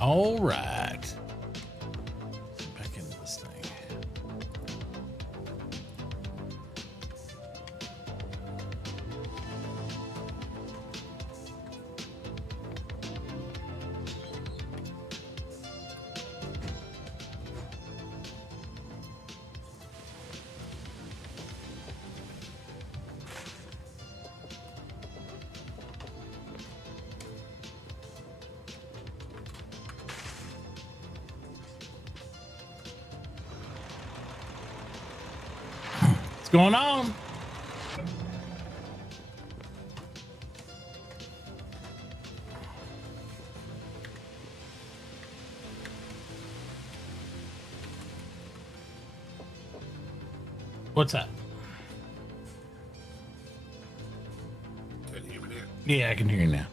All right. Back into this thing. What's going on? What's that? Can you hear me now? Yeah, I can hear you now.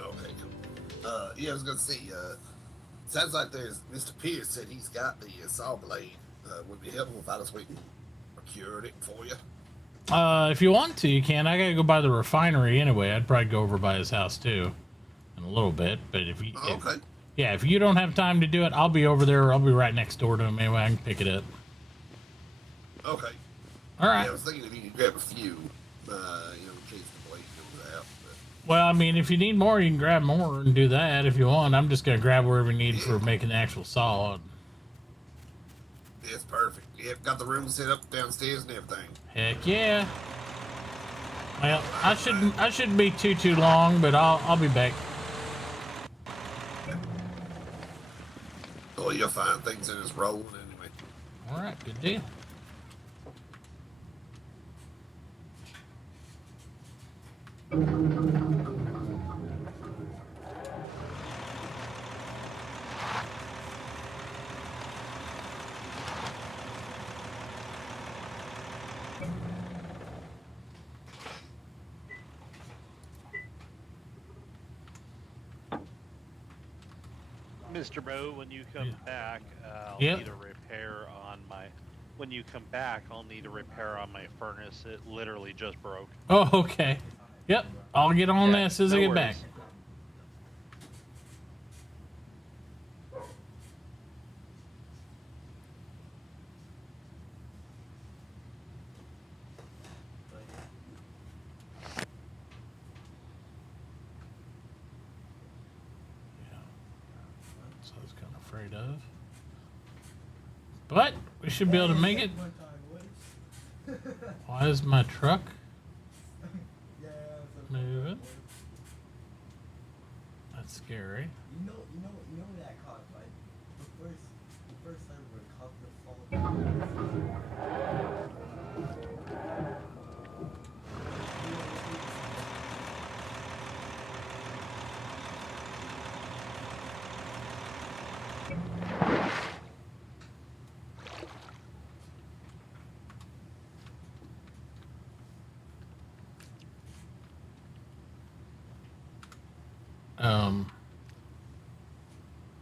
Okay, cool. Yeah, I was gonna say, sounds like there's Mr. Pierce said he's got the saw blade. Would it be helpful if I just went and procured it for you? If you want to, you can. I gotta go by the refinery anyway. I'd probably go over by his house too in a little bit. But if you, Okay. yeah, if you don't have time to do it, I'll be over there. I'll be right next door to him anyway. I can pick it up. Okay. All right. Yeah, I was thinking if you could grab a few, in case the blade goes out. But... Well, I mean, if you need more, you can grab more and do that if you want. I'm just gonna grab whatever you need for making the actual saw. It's perfect. Yep, got the room set up downstairs and everything. Heck yeah. Well, I shouldn't be too long, but I'll be back. Oh, you'll find things in his rolling anyway. All right, good deal. Mr. Bro, when you come back, I'll Yep. need a repair on my. When you come back, I'll need a repair on my furnace. It literally just broke. Oh, okay. Yep, I'll get on that as soon as I no get back. worries. So I was kind of afraid of. But we should be able to make it. Why is my truck moving? That's scary. You know what that caused, right? The first time we caused the fall.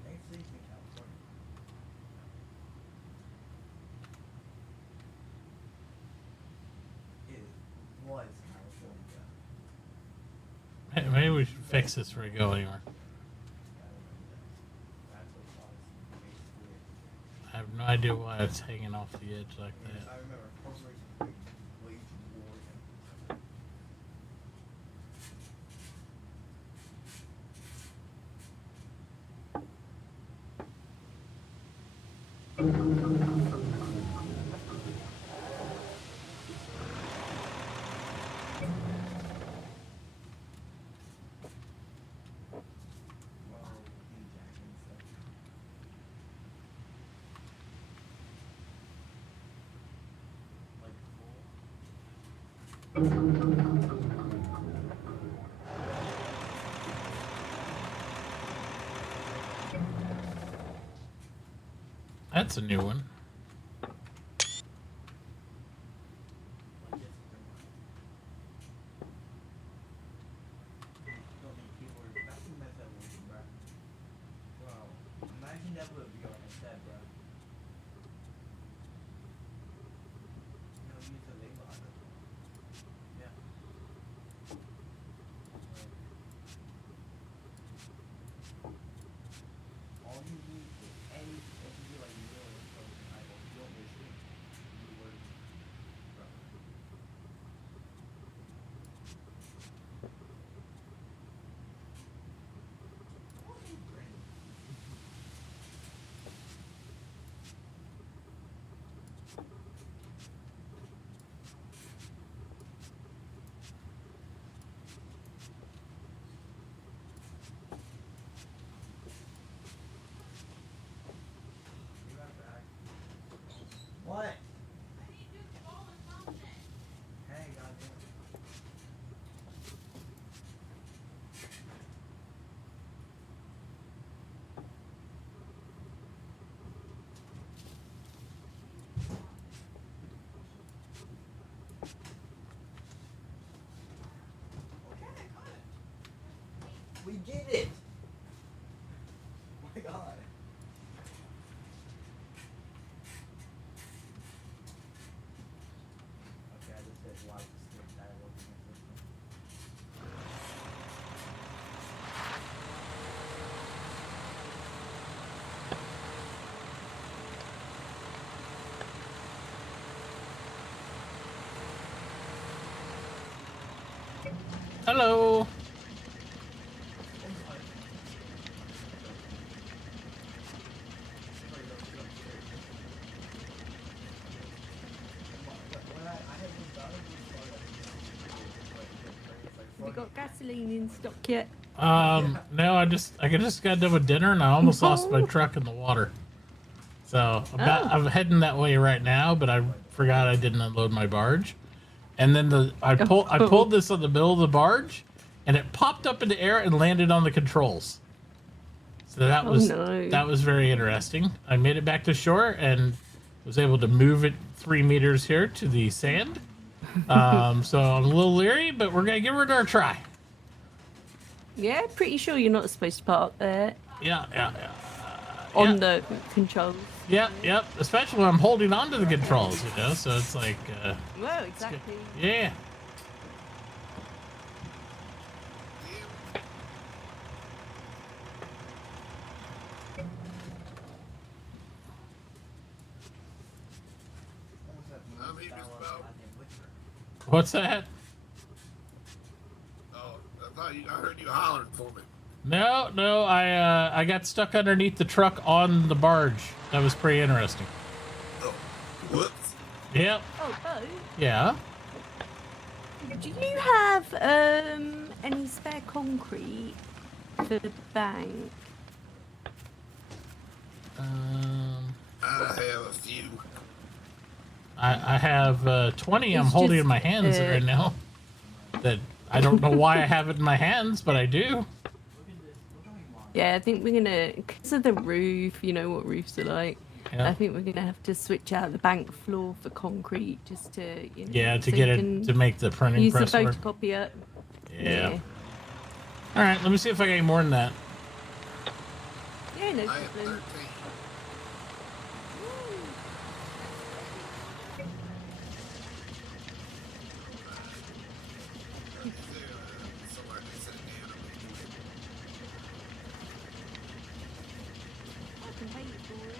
Next week in California. It was California. Maybe we should fix this before we go anywhere. That's what caused basically. I have no idea why it's hanging off the edge like that. I remember corporations waged wars. That's a new one. Imagine that would be on instead, bro. Use the label on it. Yeah. We did it! Oh my god. Okay, I just said light stick dialogue in the system. Hello. Have you got gasoline in stock yet? No, I just got done with dinner and I almost lost my truck in the water. So I'm heading that way right now, but I forgot I didn't unload my barge. And then I pulled this on the middle of the barge, and it popped up in the air and landed on the controls. So that was very interesting. I made it back to shore and was able to move it 3 meters here to the sand. So I'm a little leery, but we're gonna give it our try. Yeah, pretty sure you're not supposed to park there Yeah. on the controls. Yep. Especially when I'm holding on to the controls, you know. So it's like, Well, exactly. yeah. What's that? Oh, I heard you hollering for me. No, I got stuck underneath the truck on the barge. That was pretty interesting. Oh, whoops. Yep. Oh, boat. Yeah. Do you have any spare concrete for the bank? I have a few. I have 20 I'm It's holding just, in my hands right now. That I don't know why I have it in my hands, but I do. Yeah, I think we're gonna, because of the roof, you know what roofs are like. Yeah. I think we're gonna have to switch out the bank floor for concrete just to, you know, Yeah, to so get you it can to make the printing use the press work. photocopier. Yeah. All right, let me see if I got any more than that. Yeah, no I have problem. 13. Somewhere I can sit it down. I can pay you for it.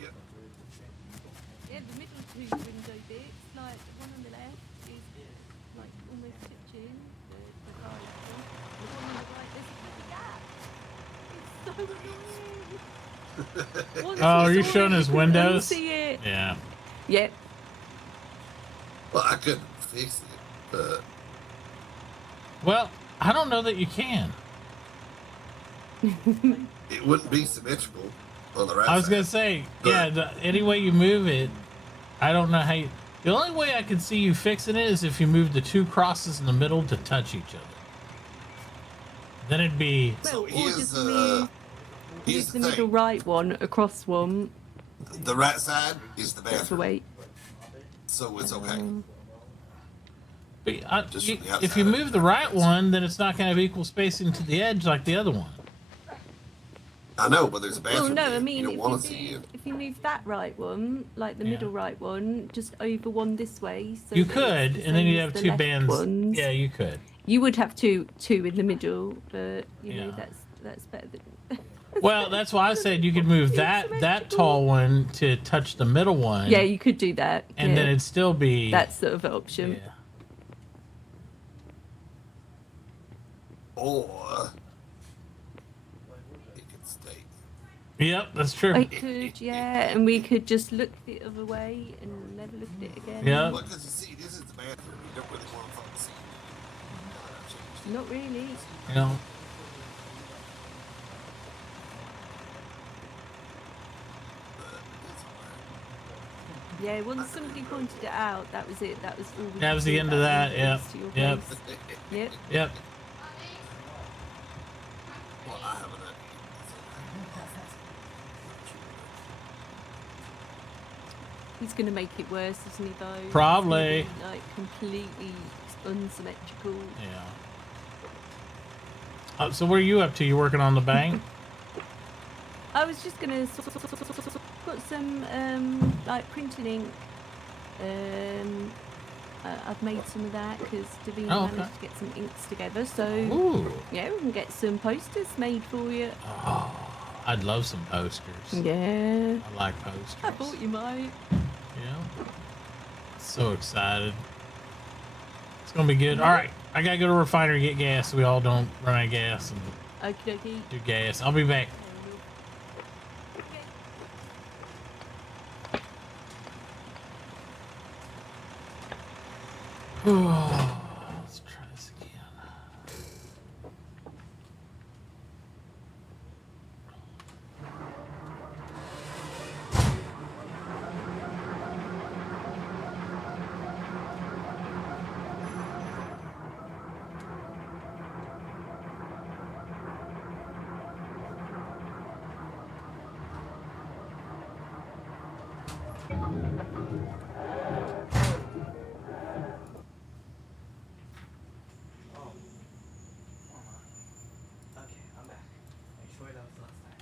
Yep. Yeah, the middle two window bits, like the one on the left is like almost touching the guy's one. The one on the right, there's a bloody gap. It's so weird. Oh, are you showing his windows? See it. Yeah. Yep. Well, I couldn't fix it, but Well, I don't know that you can. it wouldn't be symmetrical on the right I was side. gonna say, yeah. Any way you move it, I don't know how you. The only way I could see you fixing it is if you move the two crosses in the middle to touch each other. Then it'd be. Well, So or here's just the move here's the the middle thing. right one across one. The right side is the That's the bathroom, way. so it's okay. But Just from the if you outside, move the right one, then it's not going to have equal spacing to the edge like the other one. I know, but there's a Well, bathroom no, there. I mean, you don't if want to see you it. if you move that right one, like the Yeah. middle right one, just over one this way. So You that it's could, the and then same you'd as have the two left bands. ones. Yeah, you could. You would have two in the middle, but you know Yeah. that's better than. Well, that's why I said you could move that Symmetrical. tall one to touch the middle one. Yeah, you could do that. and yeah. then it'd still be. That's sort of an option. Yeah. Or it could stay. Yep, that's true. I could, yeah, and we could just look the other way and never look at it again. Yeah. Well, because you see, this is the bathroom. You don't really want to fucking see it. Not really. You know. Yeah, once somebody pointed it out, that was it. That was all we That could was do the end of about that, the yep, entrance to your yep. place. Yep. Yep. Well, I have an idea. He's going to make it worse, isn't he, though? It's Probably. gonna be, like, completely unsymmetrical. Yeah. So what are you up to? You working on the bank? I was just going to put some, like, printing ink. I've made some of that because Davina Oh, okay. managed to get some inks together. So, Ooh. yeah, we can get some posters made for you. Oh, I'd love some posters. Yeah. I like posters. I thought you might. Yeah. So excited. It's gonna be good. All right, I gotta go to the refinery get gas so we all don't run out of gas and Okie dokie. do gas. I'll be back. Let's try this again. Okay, I'm back. Are you sure that was the last time?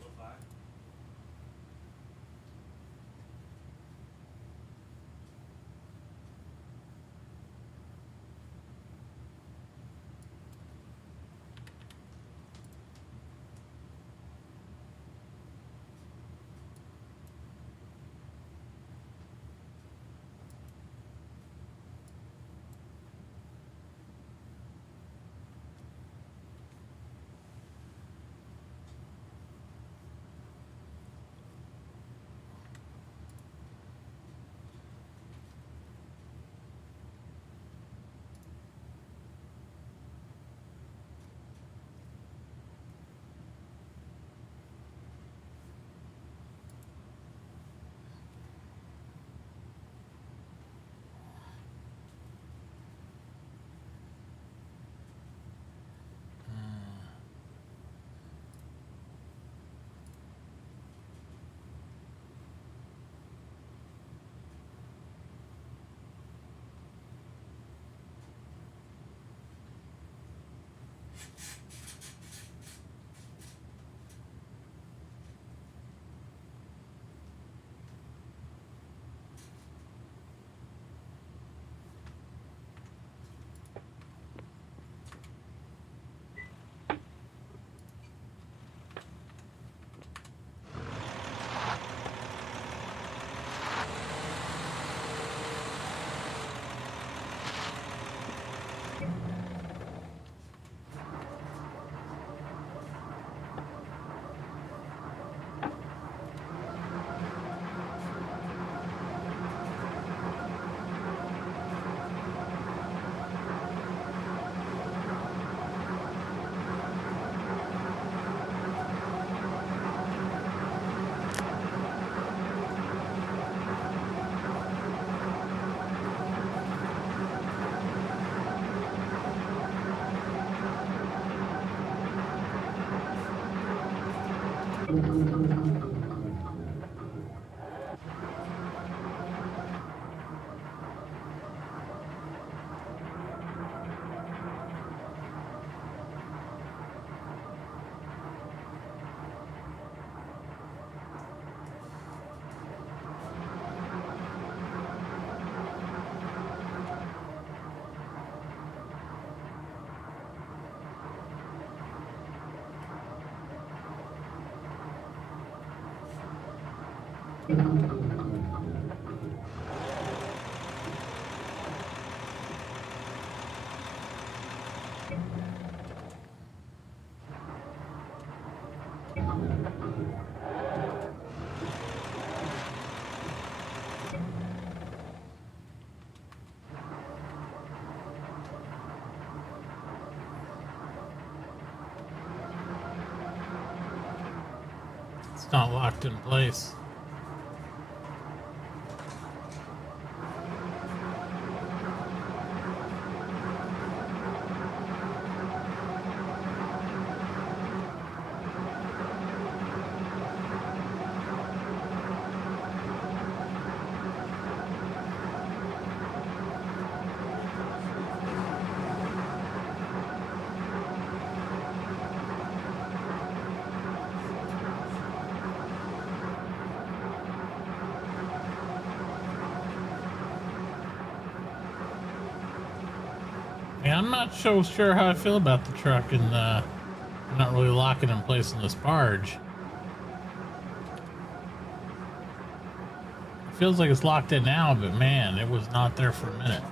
So far? It's not locked in place. Yeah, I'm not so sure how I feel about the truck and not really locking in place on this barge. It feels like it's locked in now, but man, it was not there for a minute.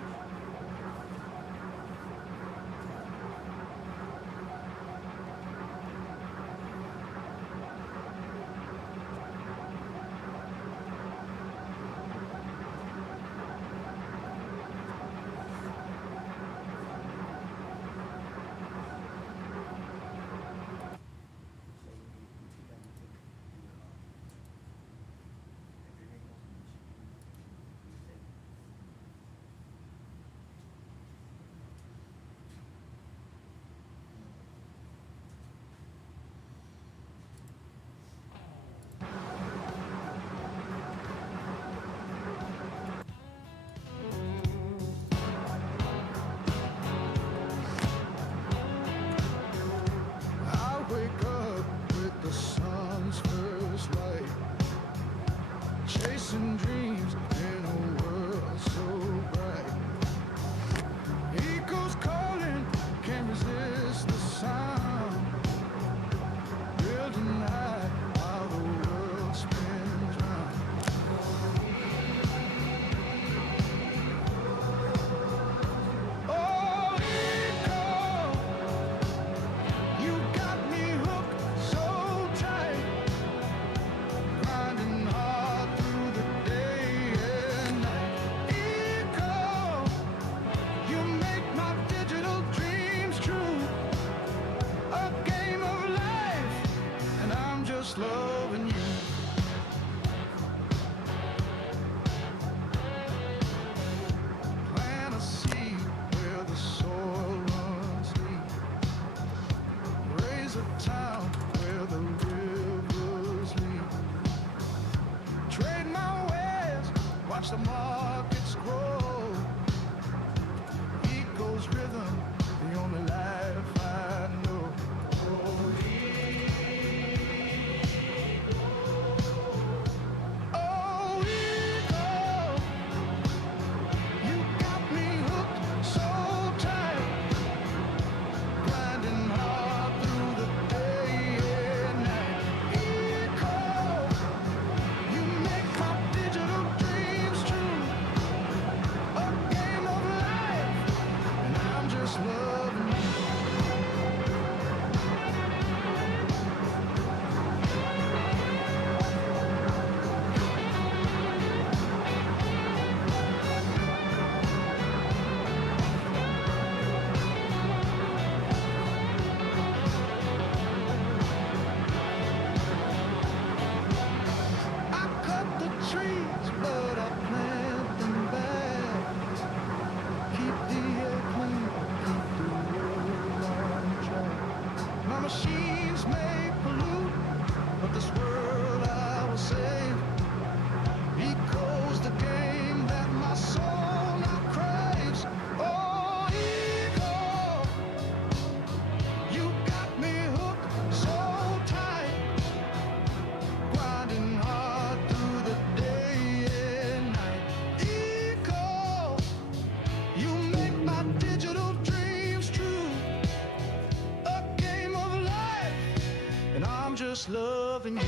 I wake up with the sun's first light, chasing dreams in a world so bright. Echoes calling, can't resist the sound. Building high while the world spins round. Oh, echo, you got me hooked so tight, grinding hard through the day and night. Echo, you make my digital dreams true, a game of life, and I'm just loving you. Plant a seed where the soil runs deep, raise a town where the rivers lead. Trade my wares, watch the markets grow. Echo's rhythm, the only life I know. Oh, echo, you got me hooked so tight, grinding hard through the day and night. Echo, you make my digital dreams true, a game of life, and I'm just loving you. I cut the trees, but I plant them back. Keep the air clean, keep the world on track. My machines may pollute, but this world I will save. Echo's the game that my soul now craves. Oh, echo, you got me hooked so tight, grinding hard through the day and night. Echo, you make my digital dreams true, a game of life, and I'm just loving you.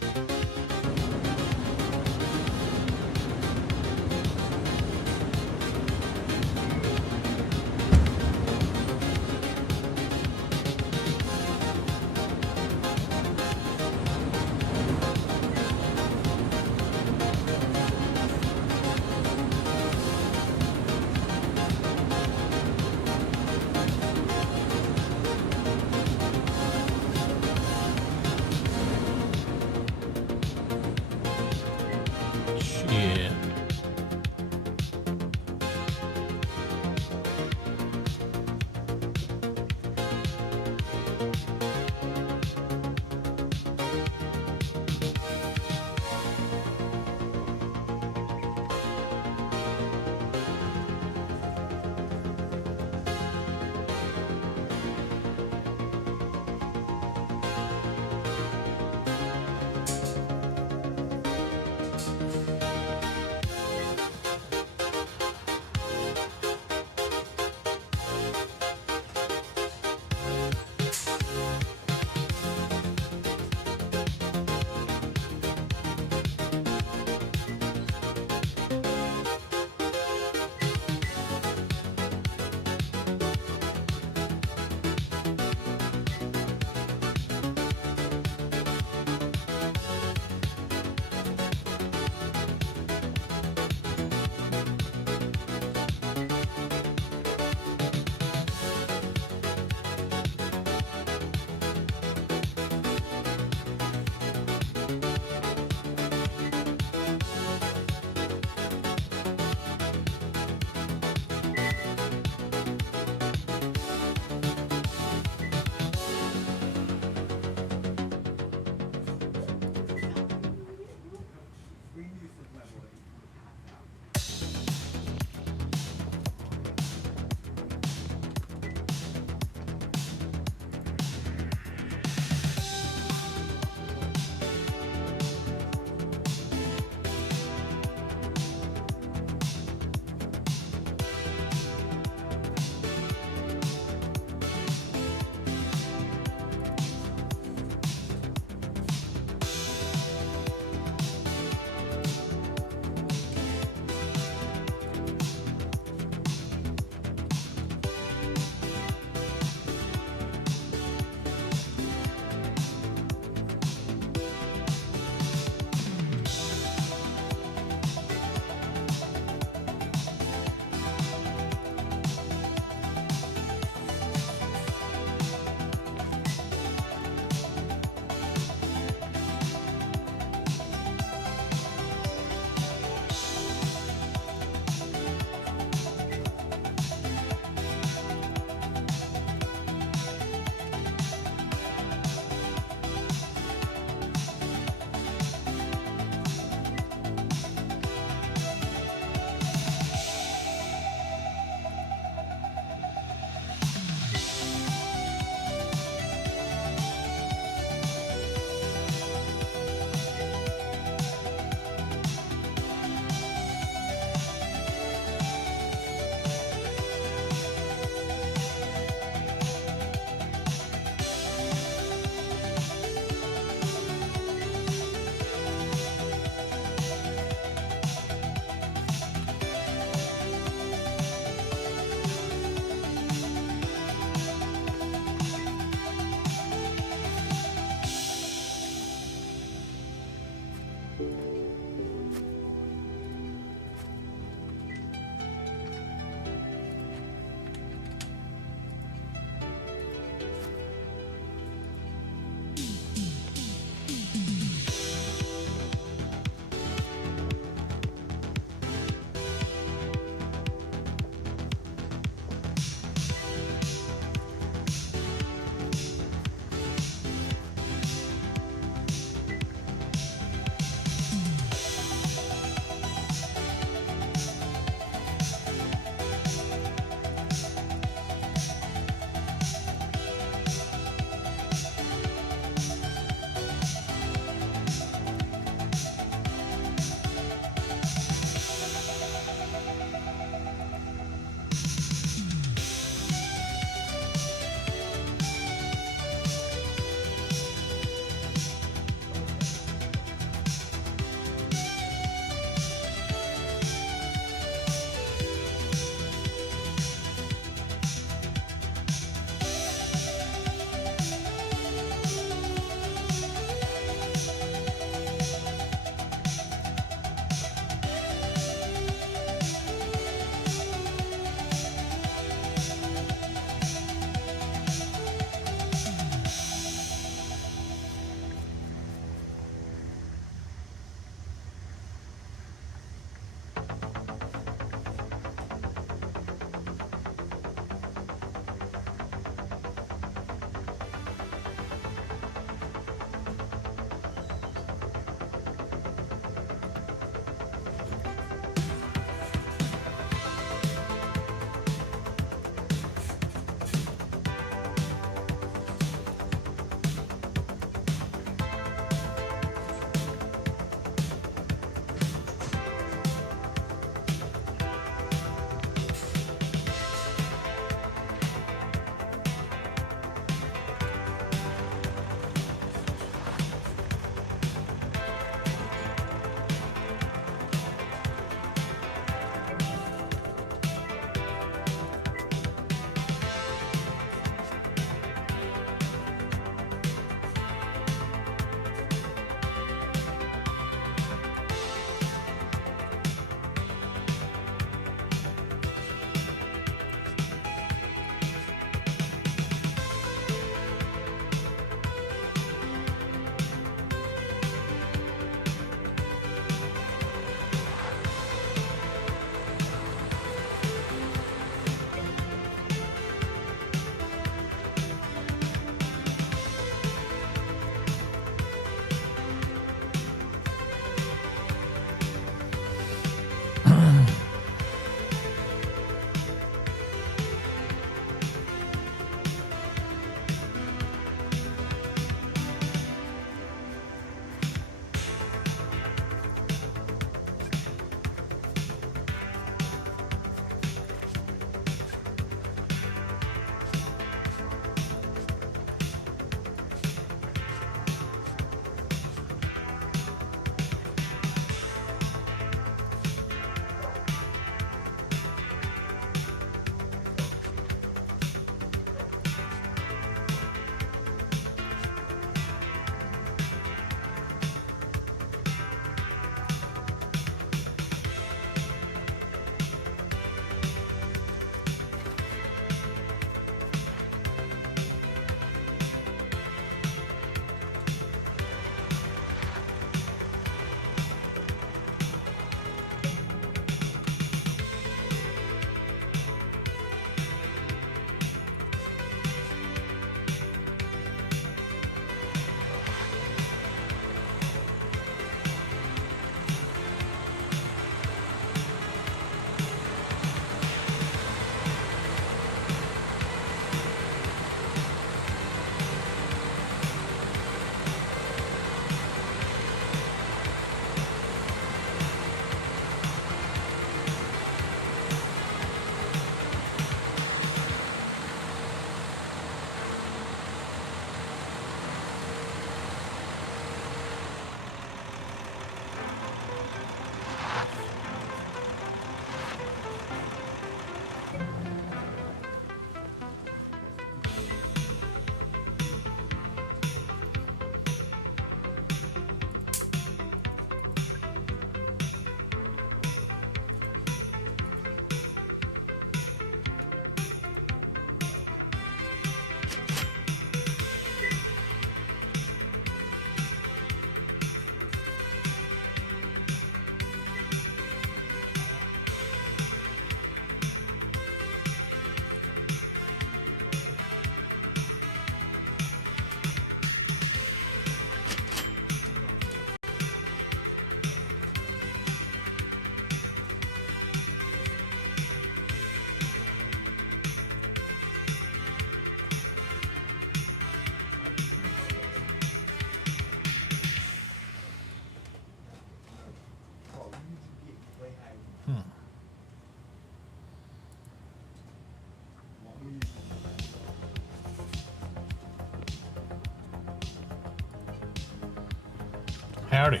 howdy.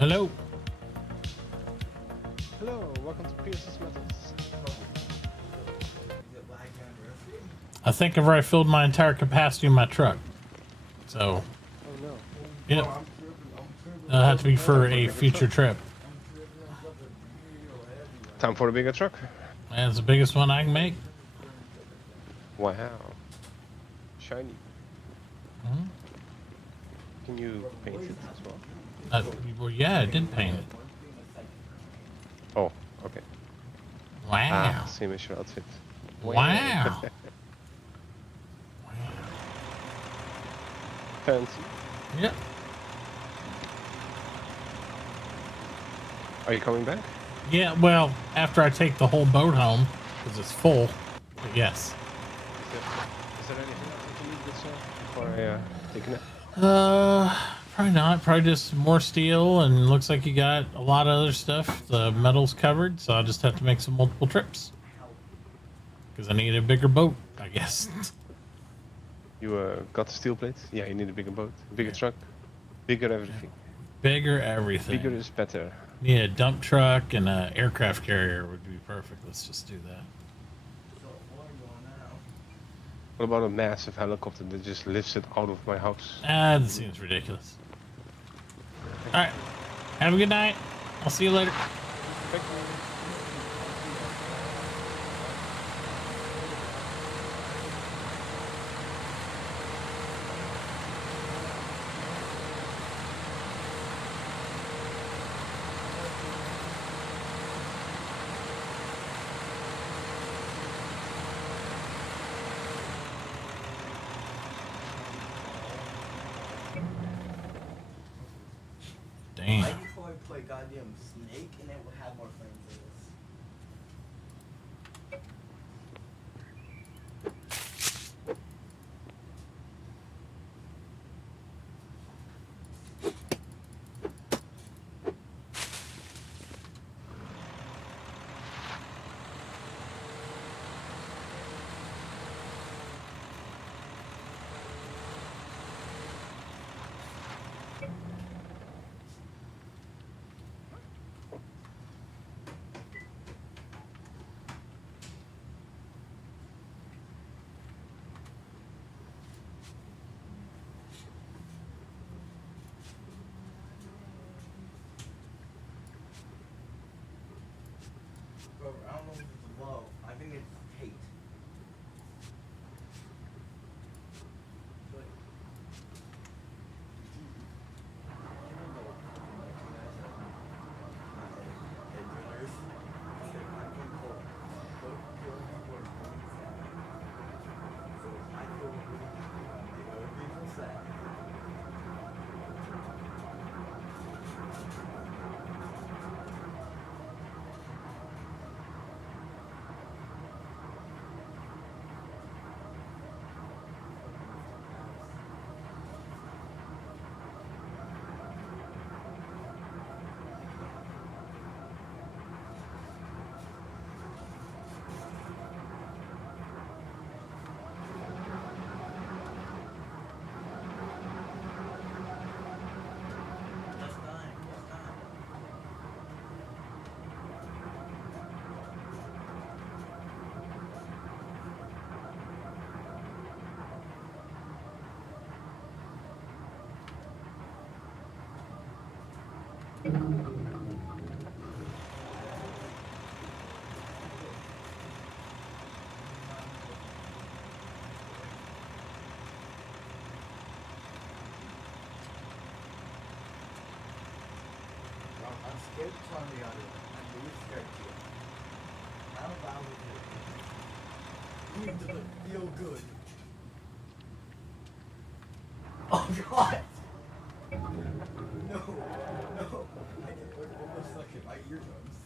Hello. Hello, welcome to Pierce's Metals. I think I've already filled my entire capacity in my truck. So, Oh no. yep. That'll have to be for a future trip. Time for a bigger truck? That's the biggest one I can make. Wow. Shiny. Mhm. Can you paint it as well? Well, yeah, I did paint it. Oh, okay. Wow. Same as your outfit. Wow. Fancy. Yep. Are you coming back? Yeah, well, after I take the whole boat home, because it's full. But yes. Is there anything else that you need this before I take a nap? Probably not. Probably just more steel, and looks like you got a lot of other stuff. The metal's covered, so I'll just have to make some multiple trips. Because I need a bigger boat, I guess. You got the steel plate? Yeah, you need a bigger boat, bigger truck, bigger everything. Bigger everything. Bigger is better. Yeah, a dump truck and an aircraft carrier would be perfect. Let's just do that. What about a massive helicopter that just lifts it out of my house? Ah, that seems ridiculous. Alright. Have a good night. I'll see you later. Thank you. Damn. Why before I play goddamn Snake and it would have more frames than this? Bro, I don't know if it's love. I think it's hate. But, that's fine. That's fine. I'm scared to try the other one. I'm really scared to. How about we do it? Does it feel good? Oh god! No, no. I can almost stuck in my eardrums.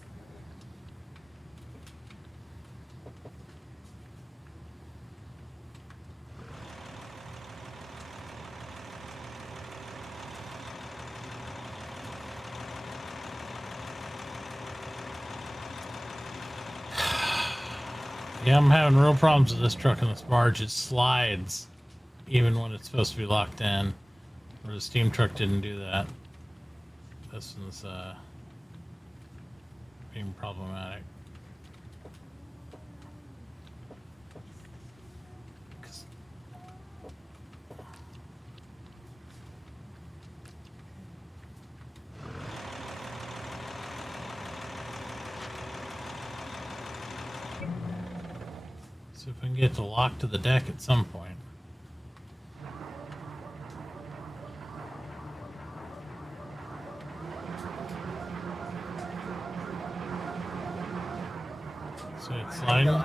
Yeah, I'm having real problems with this truck and this barge. It slides even when it's supposed to be locked in. Where the steam truck didn't do that. This one's being problematic. See if we can get the lock to the deck at some point. So it's sliding.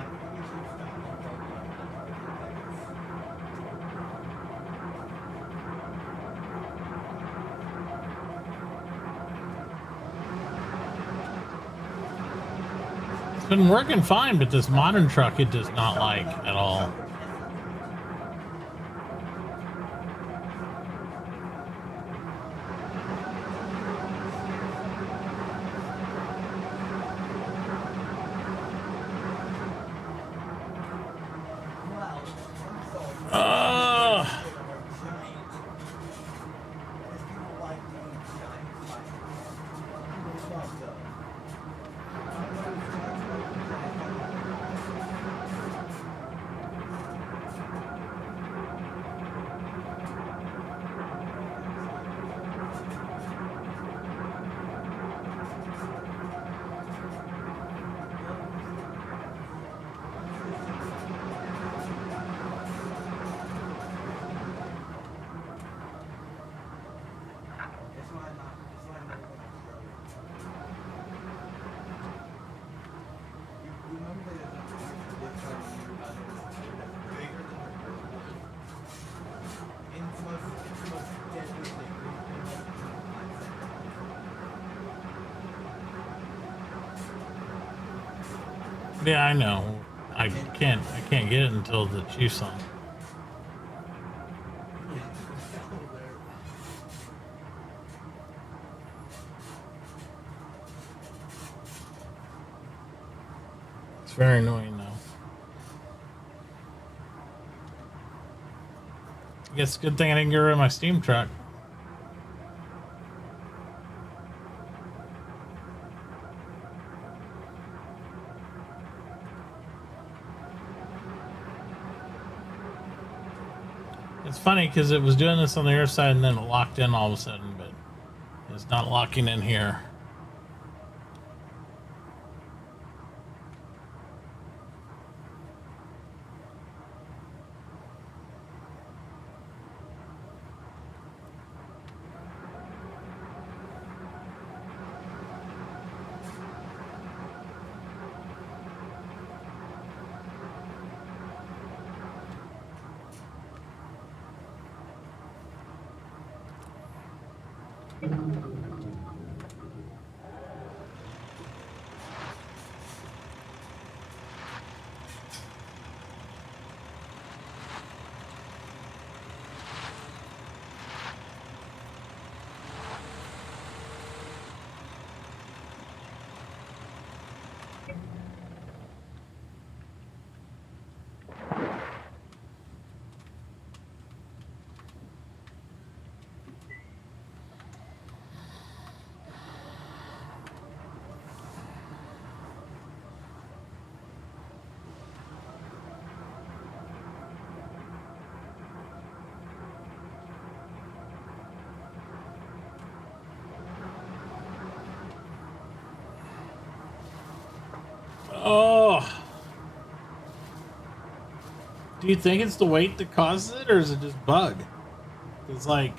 It's been working fine, but this modern truck it does not like at all. Yeah, I know. I can't get it until the chief's on. It's very annoying though. I guess it's a good thing I didn't get rid of my steam truck. It's funny because it was doing this on the other side and then it locked in all of a sudden, but it's not locking in here. Oh. Do you think it's the weight that causes it, or is it just bug? It's like...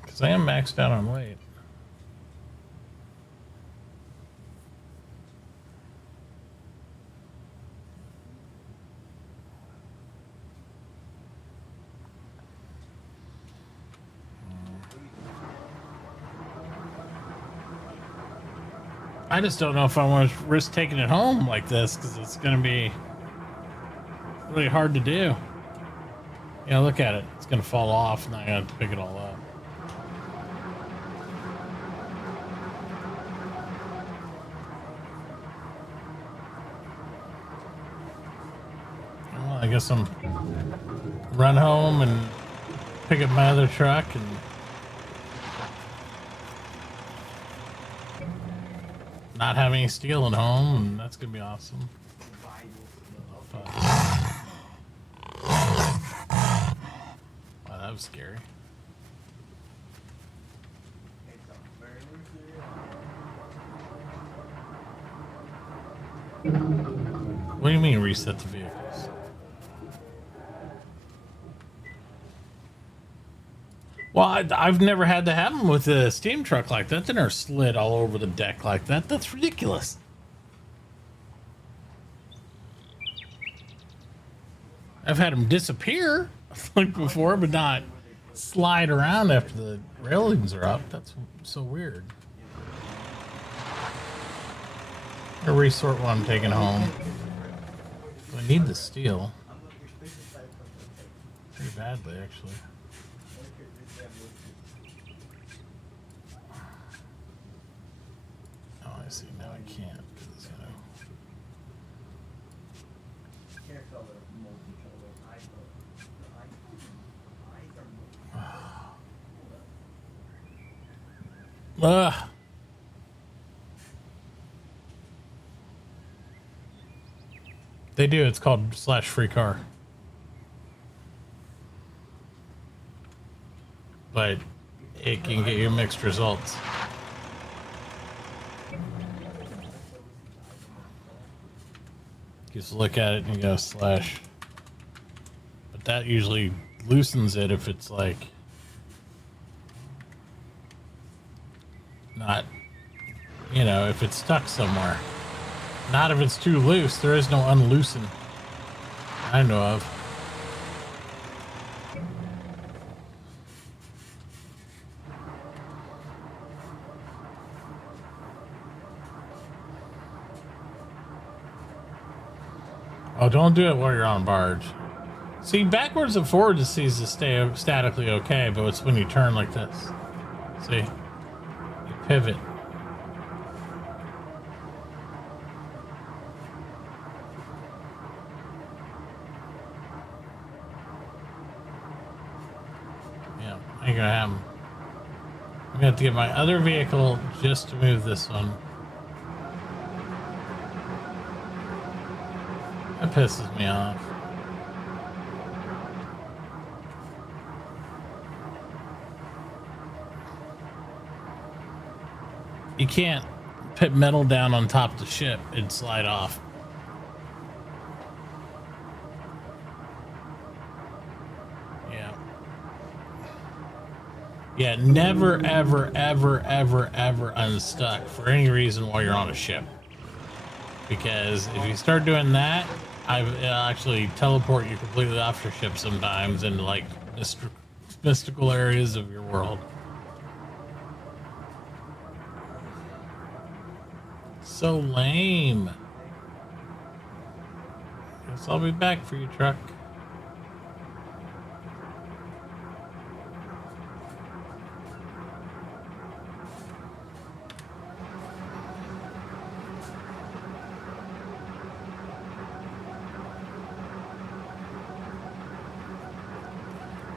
Because I am maxed out on weight. I just don't know if I want to risk taking it home like this because it's going to be really hard to do. Yeah, look at it. It's going to fall off and I have to pick it all up. Well, I guess I'm run home and pick up my other truck and not have any steel at home, and that's gonna be awesome. But, wow, that was scary. What do you mean reset the vehicles? Well, I've never had to have them with a steam truck like that. They never slid all over the deck like that. That's ridiculous. I've had them disappear like before, but not slide around after the railings are up. That's so weird. I'm gonna resort what I'm taking home. I need the steel. Pretty badly, actually. Oh, I see. Now I can't. 'Cause it's gonna... Ugh. They do. It's called /free car. But it can get you mixed results. Just look at it and you go /. But that usually loosens it if it's like not, you know, if it's stuck somewhere. Not if it's too loose. There is no unloosen I know of. Oh, don't do it while you're on barge. See, backwards and forwards it seems to stay statically okay, but it's when you turn like this. See? You pivot. Yeah, ain't gonna happen. I'm gonna have to get my other vehicle just to move this one. That pisses me off. You can't put metal down on top of the ship and slide off. Yeah. Yeah, never, ever, ever, ever, ever unstuck for any reason while you're on a ship. Because if you start doing that, it'll actually teleport you completely off your ship sometimes into like mystical areas of your world. So lame. Guess I'll be back for you, truck.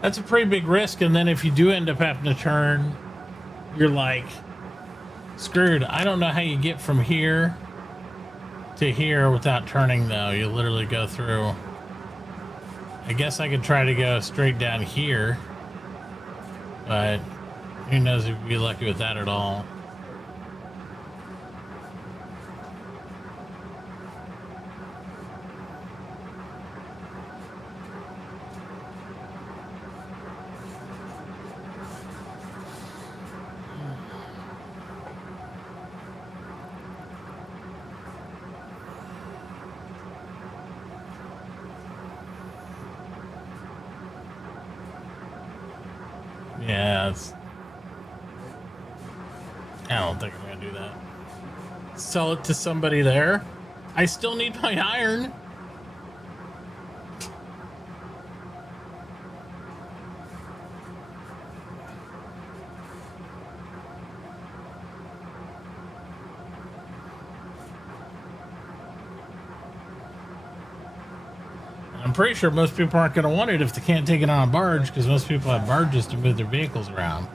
That's a pretty big risk, and then if you do end up having to turn, you're like screwed. I don't know how you get from here to here without turning, though. You literally go through. I guess I could try to go straight down here, but who knows if you'd be lucky with that at all. Yeah, I don't think I'm gonna do that. sell it to somebody there. I still need my iron. I'm pretty sure most people aren't going to want it if they can't take it on a barge, because most people have barges to move their vehicles around.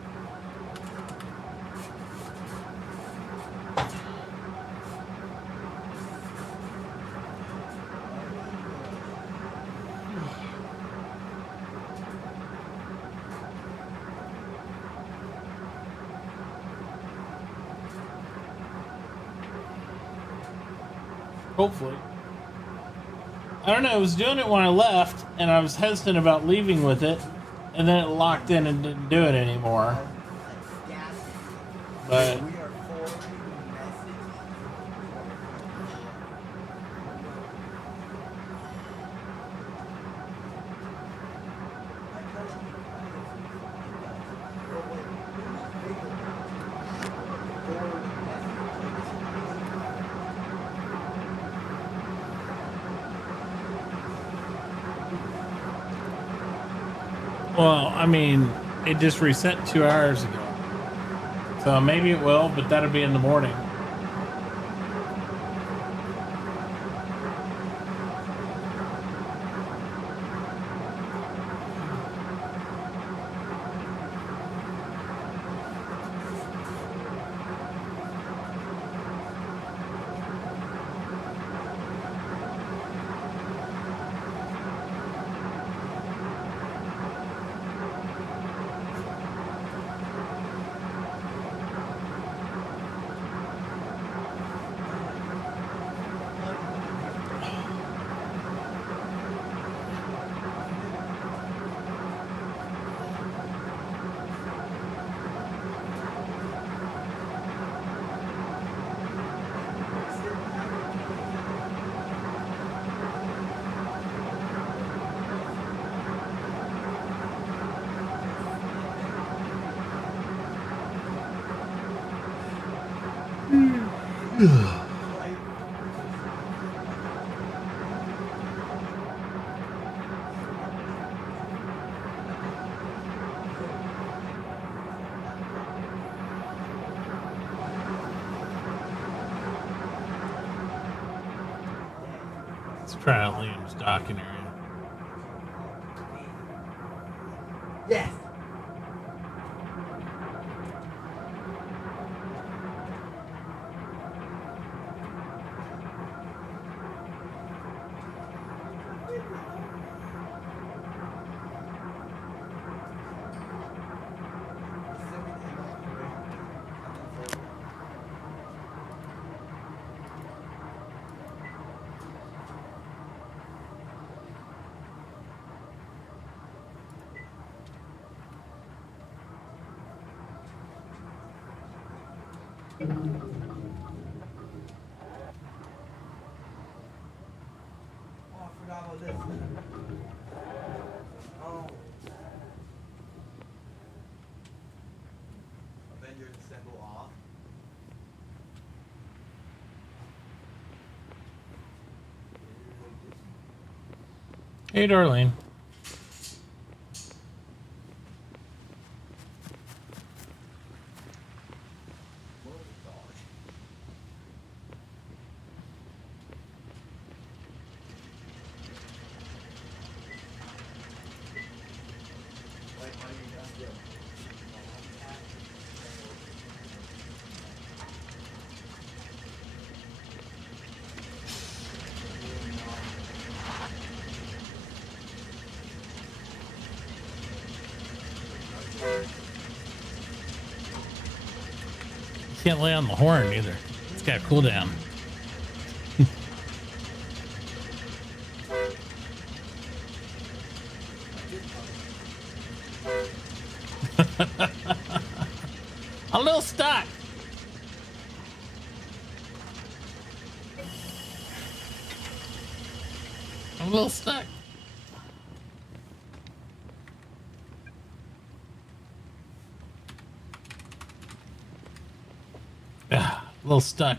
Hopefully. I don't know, I was doing it when I left, and I was hesitant about leaving with it, and then it locked in and didn't do it anymore. But We are forwarding messages. well, I mean, it just reset 2 hours ago. So maybe it will, but that'll be in the morning. Let's try out Liam's docking area. Yes. Oh, I forgot about this. Oh. Avengers Assemble off. Hey, Darlene. You can't lay on the horn either. It's got a cooldown. A little stuck. I'm a little stuck. Ah, a little stuck.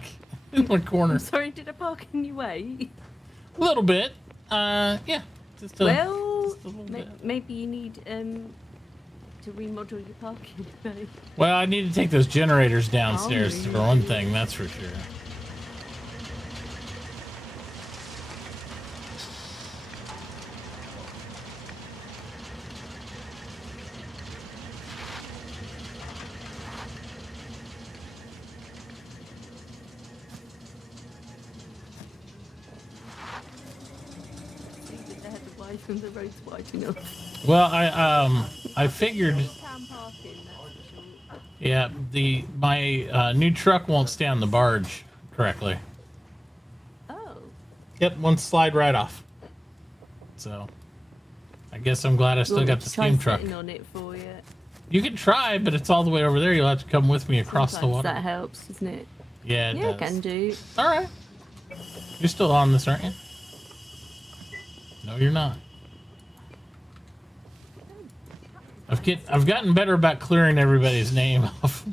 in my corner. I'm sorry, did I park in your way? A little bit. Yeah. Just a, Well, just a little bit. maybe you need to remodel your parking bay. Well, I need to take those generators downstairs for one thing, that's for sure. They had to widen the roads wide enough. Well, I figured, Town parking, that's for sure. yeah, my new truck won't stay on the barge correctly. Oh, Yep, won't slide right off. So, I guess I'm glad I still got the steam truck. on it for you. You can try, but it's all the way over there. You'll have to come with me across the Sometimes water. that helps, doesn't it? Yeah, it Yeah, does. can do. All right. You're still on this, aren't you? No, you're not. I've gotten better about clearing everybody's name off.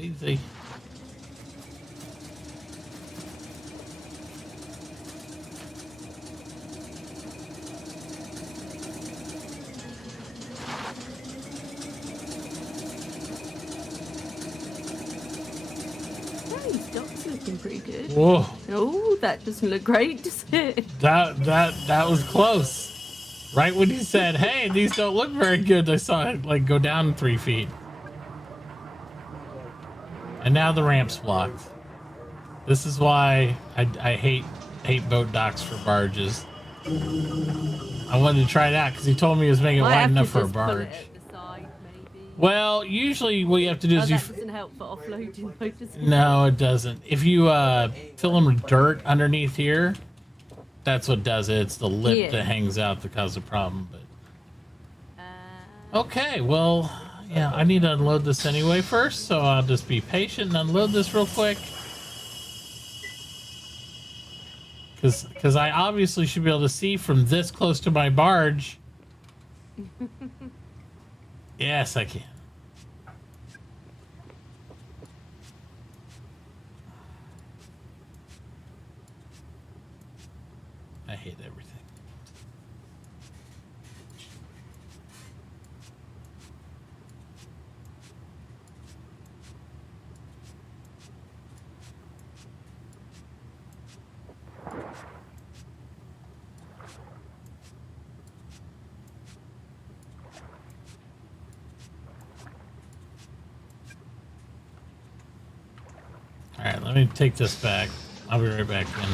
Easy. Hey, stock's looking pretty good. Whoa, Oh, that doesn't look great, does it? that was close. Right when you said, "Hey, these don't look very good," I saw it like go down 3 feet. And now the ramp's blocked. This is why I hate boat docks for barges. I wanted to try it out because he told me he was making it Might wide have to enough for a just pull it barge. at the side, maybe. Well, usually what you have to do Oh, is that doesn't help for offloading, though, does it? no, it doesn't. If you fill them with dirt underneath here, that's what does it. It's the lip Yeah. that hangs out that causes a problem. But Uh, okay, well, yeah, I need to unload this anyway first, so I'll just be patient and unload this real quick. Because I obviously should be able to see from this close to my barge. Yes, I can. I hate everything. All right, let me take this back. I'll be right back then.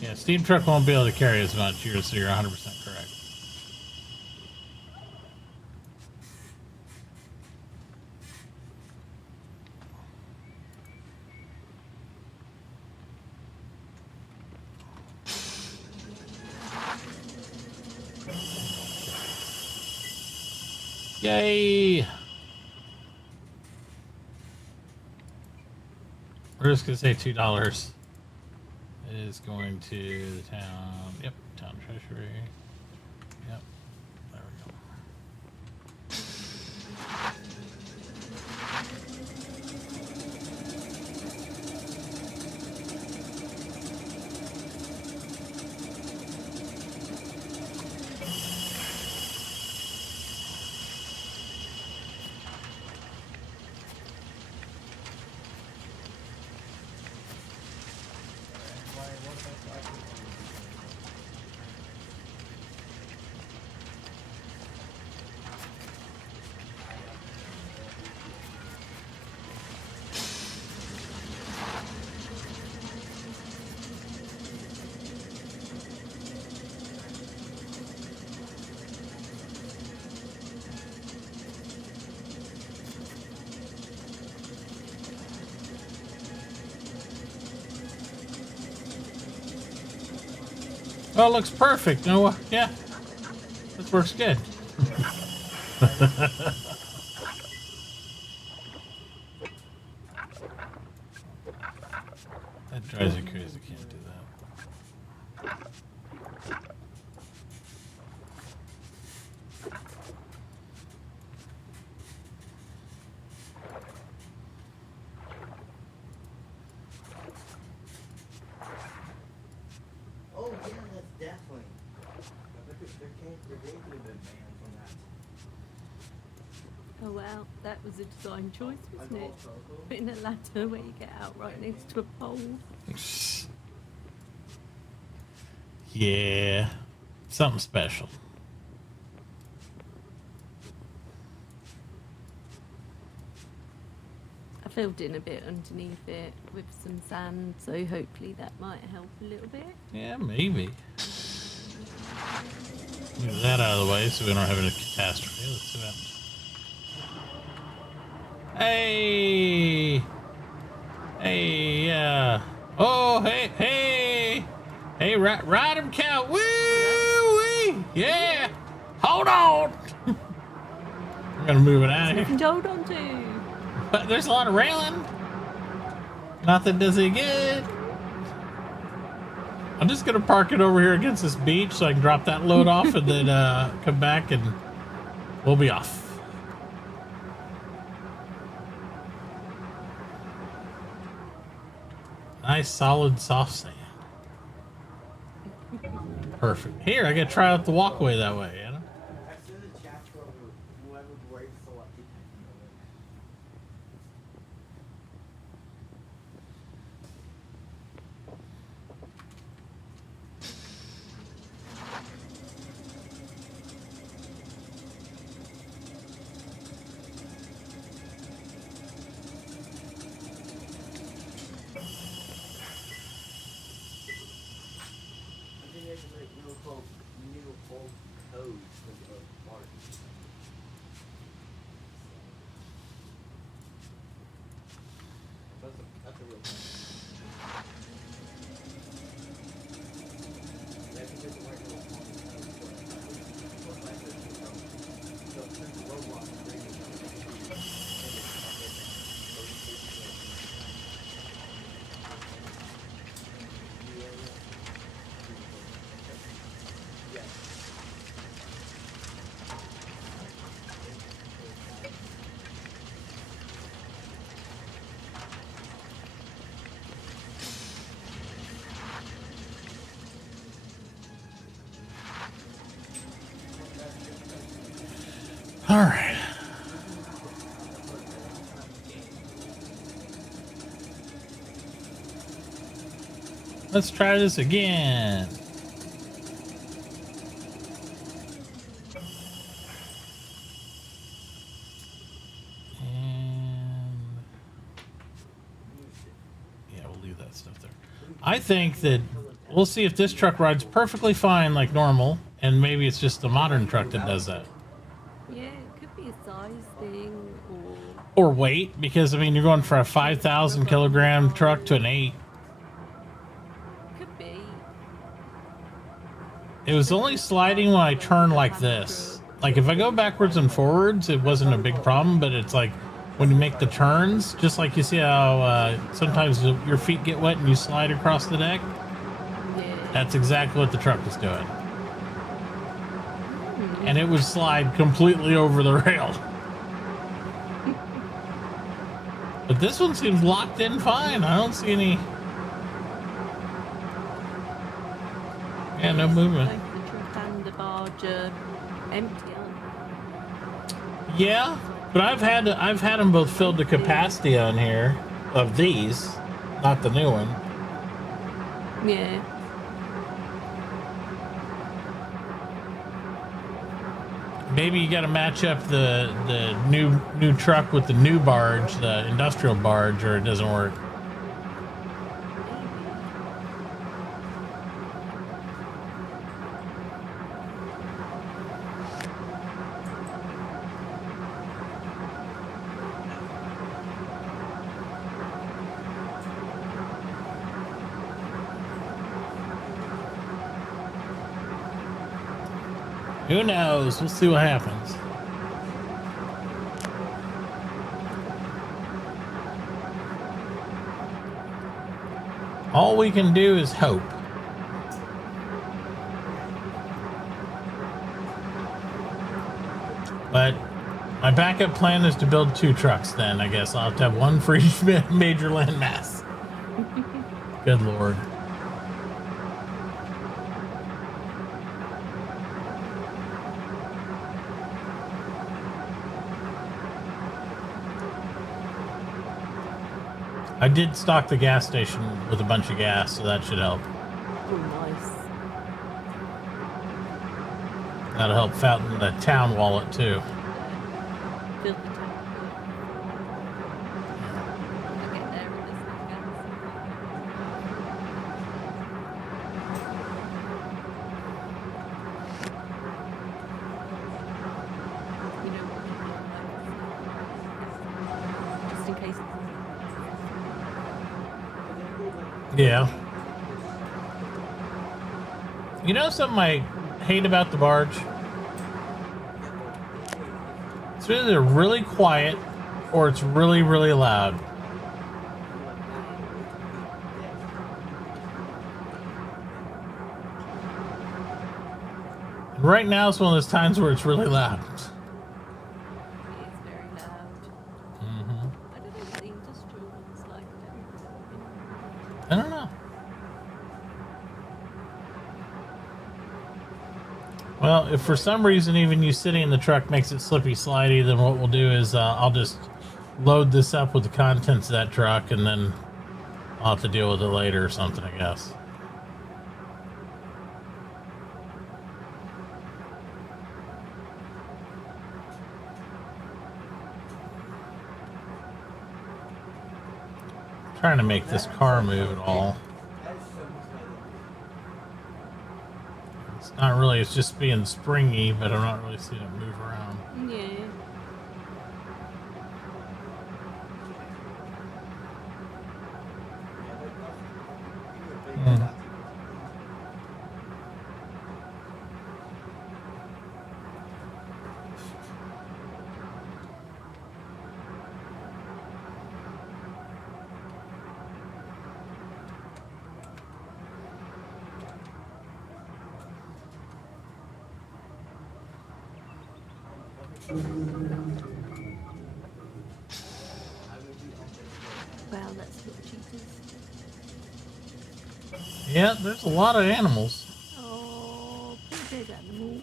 Yeah, steam truck won't be able to carry as much here, so you're 100% correct. Yay! We're just gonna say $2. It is going to the town. Yep, town treasury. Yep, there we go. Oh, it looks perfect. No, yeah, this works good. That drives you crazy. Can't do that. Oh yeah, that's definitely. There can't be a good man from that. Oh wow, that was a design choice, wasn't it? Also, Putting a ladder where you get out right next to a pole. Yeah, something special. I filled in a bit underneath it with some sand, so hopefully that might help a little bit. Yeah, maybe. Move that out of the way so we don't have any catastrophe. Let's see what happens. Hey! Hey, oh, hey, hey! Hey, ride him, cow! Woo-wee! Yeah! Hold on! I'm gonna move it out of here. Nothing to hold on to. But there's a lot of railing. Nothing does it good. I'm just gonna park it over here against this beach so I can drop that load off and then come back and we'll be off. Nice solid soft sand. Perfect. Here, I gotta try out the walkway that way, you know? I sent a chat for whoever breaks the lucky I think there's like new code for the party. That's a real thing. That can just like a little pony code for it. But like this, so since the robot is bringing it, All right. Let's try this again. And yeah, we'll leave that stuff there. I think that we'll see if this truck rides perfectly fine like normal, and maybe it's just the modern truck that does that. Yeah, it could be a size thing or Or weight, because I mean you're going from a 5,000 kilogram truck to an 8. could be. It was only sliding when I turned like this. Like if I go backwards and forwards, it wasn't a big problem, but it's like when you make the turns, just like you see how sometimes your feet get wet and you slide across the deck. Yeah. That's exactly what the truck was doing. And it would slide completely over the rail. But this one seems locked in fine. I don't see any. Yeah, no movement. Both the truck and the barge are empty, aren't Yeah, but I've had them both filled to capacity on here of these, not the new one. they? Yeah. Maybe you got to match up the new truck with the new barge, the industrial barge, or it doesn't work. Who knows? We'll see what happens. All we can do is hope. But my backup plan is to build 2 trucks then, I guess. I'll have to have one for each major landmass. Good Lord. I did stock the gas station with a bunch of gas, so that should help. Oh, nice. That'll help fatten the town wallet too. Fill the tank. I'll get there with this gas. You know what? Just in case. Yeah. You know something I hate about the barge? It's either really quiet or it's really, really loud. And right now is one of those times where it's really loud. It is very loud. Mm-hmm. I don't know what the industrial one's like. I don't know. Well, if for some reason even you sitting in the truck makes it slippy slidey, then what we'll do is I'll just load this up with the contents of that truck, and then I'll have to deal with it later or something, I guess. Trying to make this car move at all. It's not really, it's just being springy, but I'm not really seeing it move around. Yeah. Hmm. Well, let's look cheaters. Yeah, there's a lot of animals. Oh, poor dead animal.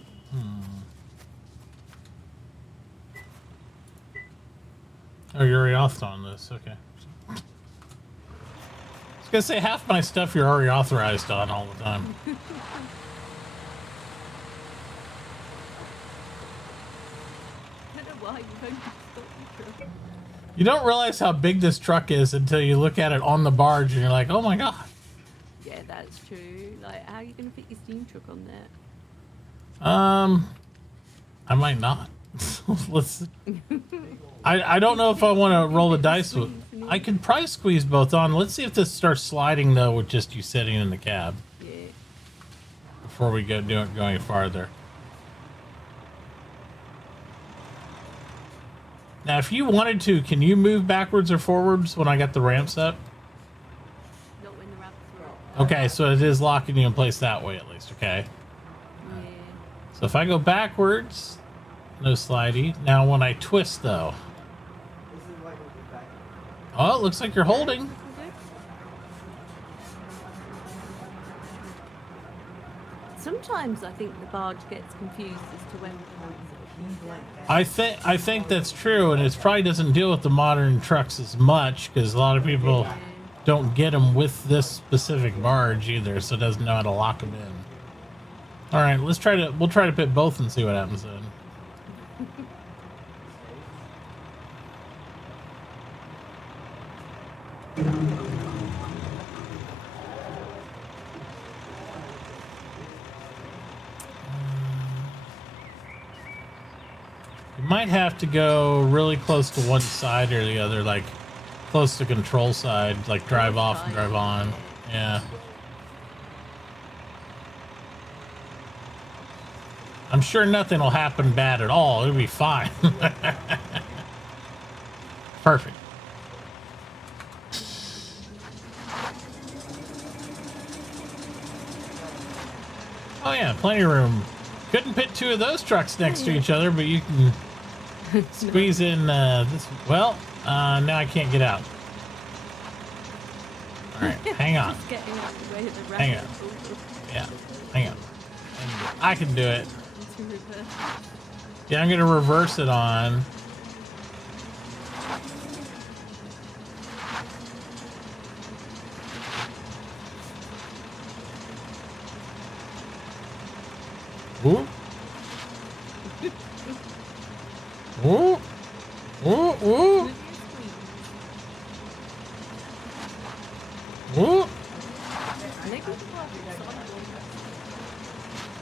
Oh, you're already authorized on this. Okay. I was gonna say half my stuff you're already authorized on all the time. I don't know why you don't stop your truck. You don't realize how big this truck is until you look at it on the barge and you're like, oh my god. Yeah, that's true. Like, how are you going to fit your steam truck on there? I might not. Let's. I don't know if I want to roll the dice with. I could probably squeeze both on. Let's see if this starts sliding though with just you sitting in the cab. Yeah. Before we go going farther. Now, if you wanted to, can you move backwards or forwards when I got the ramps up? Not when the ramps are up. Okay, so it is locking you in place that way at least, okay? Yeah. So if I go backwards, no slidey. Now when I twist though. Oh, it looks like you're holding. Sometimes I think the barge gets confused as to when. I think that's true, and it probably doesn't deal with the modern trucks as much because a lot of people don't get them with this specific barge either, so it doesn't know how to lock them in. All right, we'll try to pit both and see what happens then. You might have to go really close to one side or the other, like close to control side, like drive off and drive on. Yeah. I'm sure nothing will happen bad at all. It'll be fine. Perfect. Oh yeah, plenty of room. Couldn't pit two of those trucks next to each other, but you can squeeze in this. Well, now I can't get out. All right, hang on. Just getting out of the way of the Hang rabbit on. pool Yeah, hang on. I can do it. into reverse. Yeah, I'm gonna reverse it on. Whoop. Whoop. Whoop. Whoop. Whoop.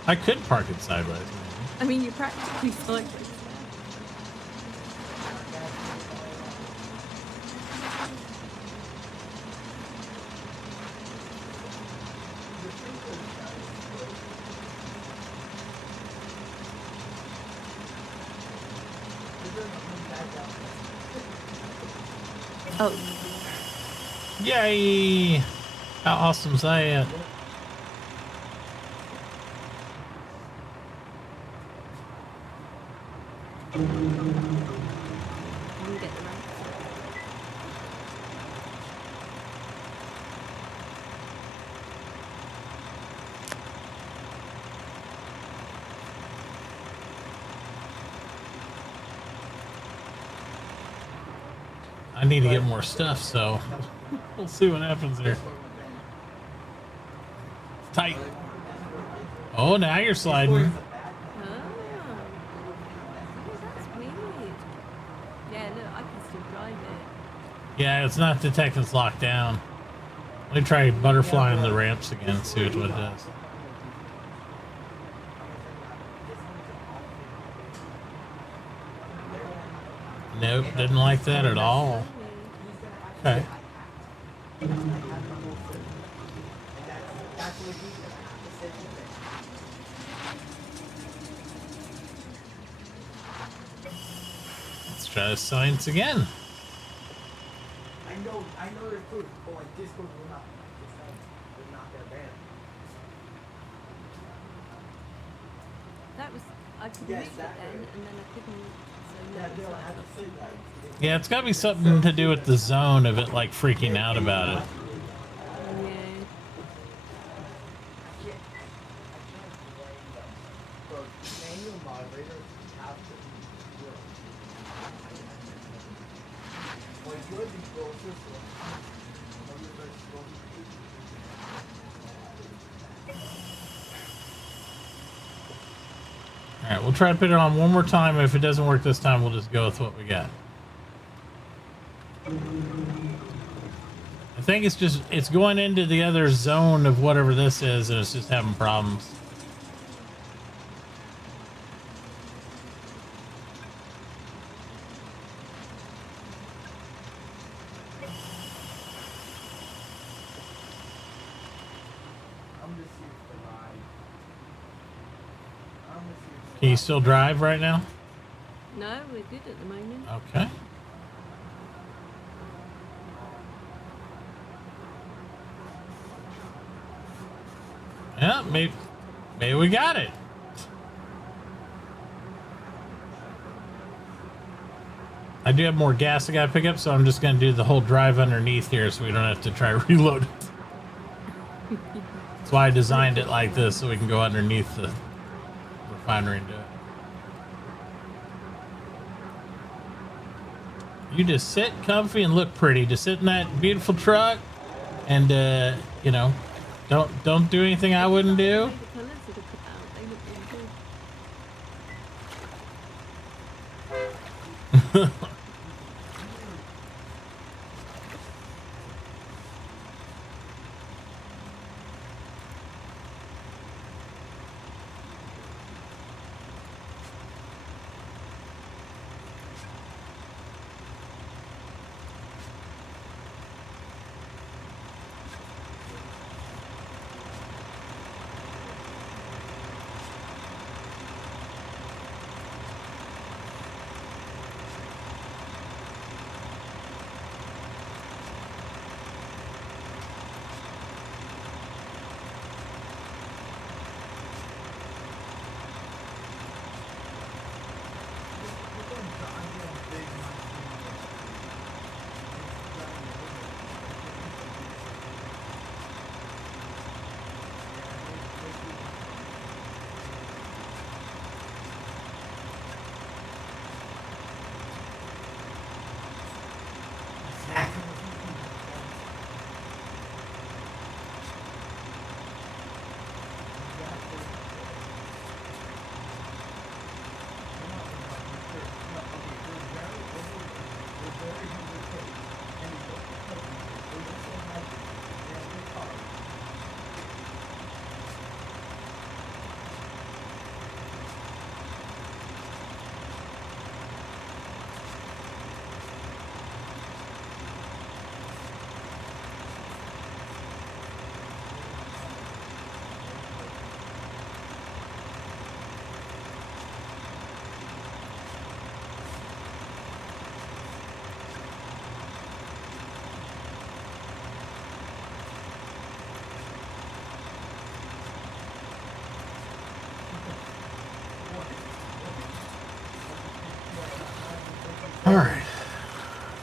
I could park it sideways. I mean, you're practically sideways. Oh, Yay! How awesome's that? you get the right. I need to get more stuff, so we'll see what happens here. It's tight. Oh, now you're sliding. Oh, that's weird. Yeah, look, I can still drive it. Yeah, it's not detecting it's locked down. Let me try butterflying the ramps again and see what it does. Nope, didn't like that at all. Okay. Let's try the science again. I know there's food, but like Discord will not. Will not get banned. That was, I could Yes, move it that then, hurt. and then I couldn't. So Yeah, now they it's don't like have to say that. Yeah, it's got to be something to do with the zone of it, like freaking out about it. yeah. But manual moderators have to be zero. Well, you're the closest one. All right, we'll try to put it on one more time. If it doesn't work this time, we'll just go with what we got. I think it's going into the other zone of whatever this is, and it's just having problems. I'm just here for the ride. I'm just here for Can you still drive right now? No, we're good at the moment. Okay. Yeah, maybe we got it. I do have more gas I gotta pick up, so I'm just gonna do the whole drive underneath here so we don't have to try to reload it. That's why I designed it like this, so we can go underneath the refinery and do it. You just sit comfy and look pretty. Just sit in that beautiful truck and, you know, don't do anything I wouldn't do. The colours that are put out, they look really good.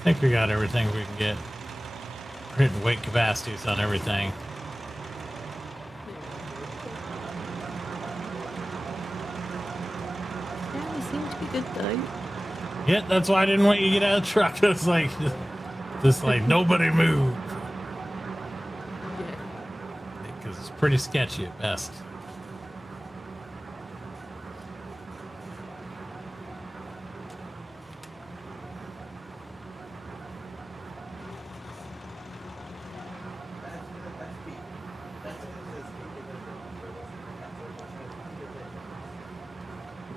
think we got everything we can get. We're hitting weight capacities on everything. Yeah, we seem to be good though. Yeah, that's why I didn't want you to get out of the truck. It's like, just like nobody move. Yeah. Because it's pretty sketchy at best.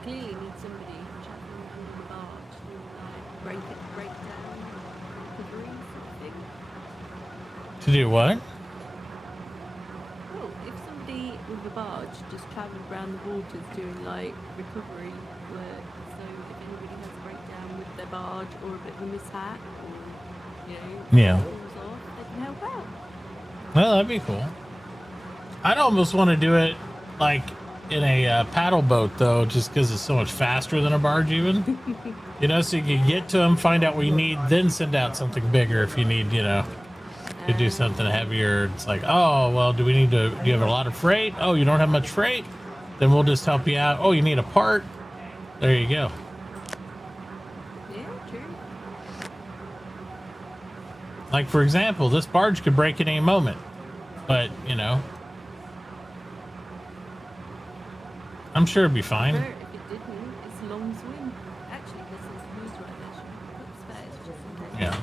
We clearly need somebody traveling under the barge to like break down recovery sort of thing. To do what? Well, if somebody with a barge just travelled around the waters doing like recovery work, so if anybody has a breakdown with their barge or a bit of a mishap or, you know, Yeah. falls off, they can help out. Well, that'd be cool. I'd almost want to do it like in a paddle boat, though, just because it's so much faster than a barge, even. You know, so you can get to them, find out what you need, then send out something bigger if you need, you know, to do something heavier. It's like, oh, well, do you have a lot of freight? Oh, you don't have much freight? Then we'll just help you out. Oh, you need a part? There you go. Yeah, true. Like, for example, this barge could break at any moment, but, you know, I'm sure it'd be fine. If it didn't, it's a long swim. Actually, this is news right there. Should we put spares just in case? Yeah.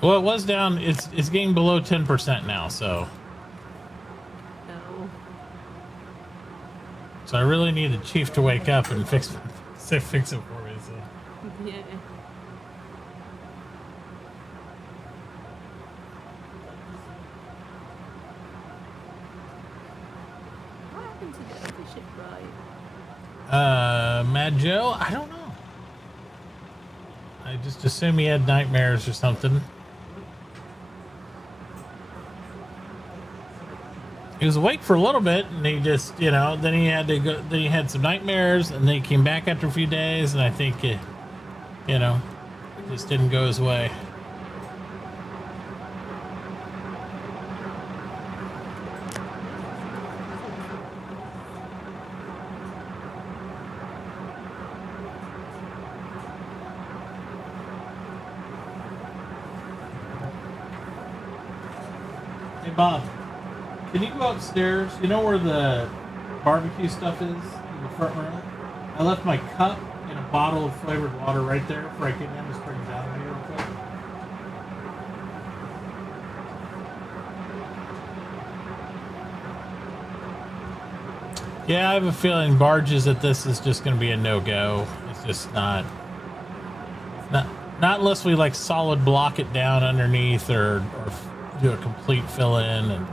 Well, it was down. It's getting below 10% now, so No. I really need the chief to wake up and fix it for me. So. Yeah. What happened to the other ship, right? Mad Joe, I don't know. I just assume he had nightmares or something. He was awake for a little bit, and he just, you know, then he had to go. Then he had some nightmares, and then he came back after a few days, and I think, you know, it just didn't go his way. Hey, Bob. Can you go upstairs? You know where the barbecue stuff is in the front room? I left my cup and a bottle of flavored water right there before I came in. Just bring it down here real quick. Yeah, I have a feeling barges at this is just going to be a no-go. It's just not unless we like solid block it down underneath or do a complete fill in and.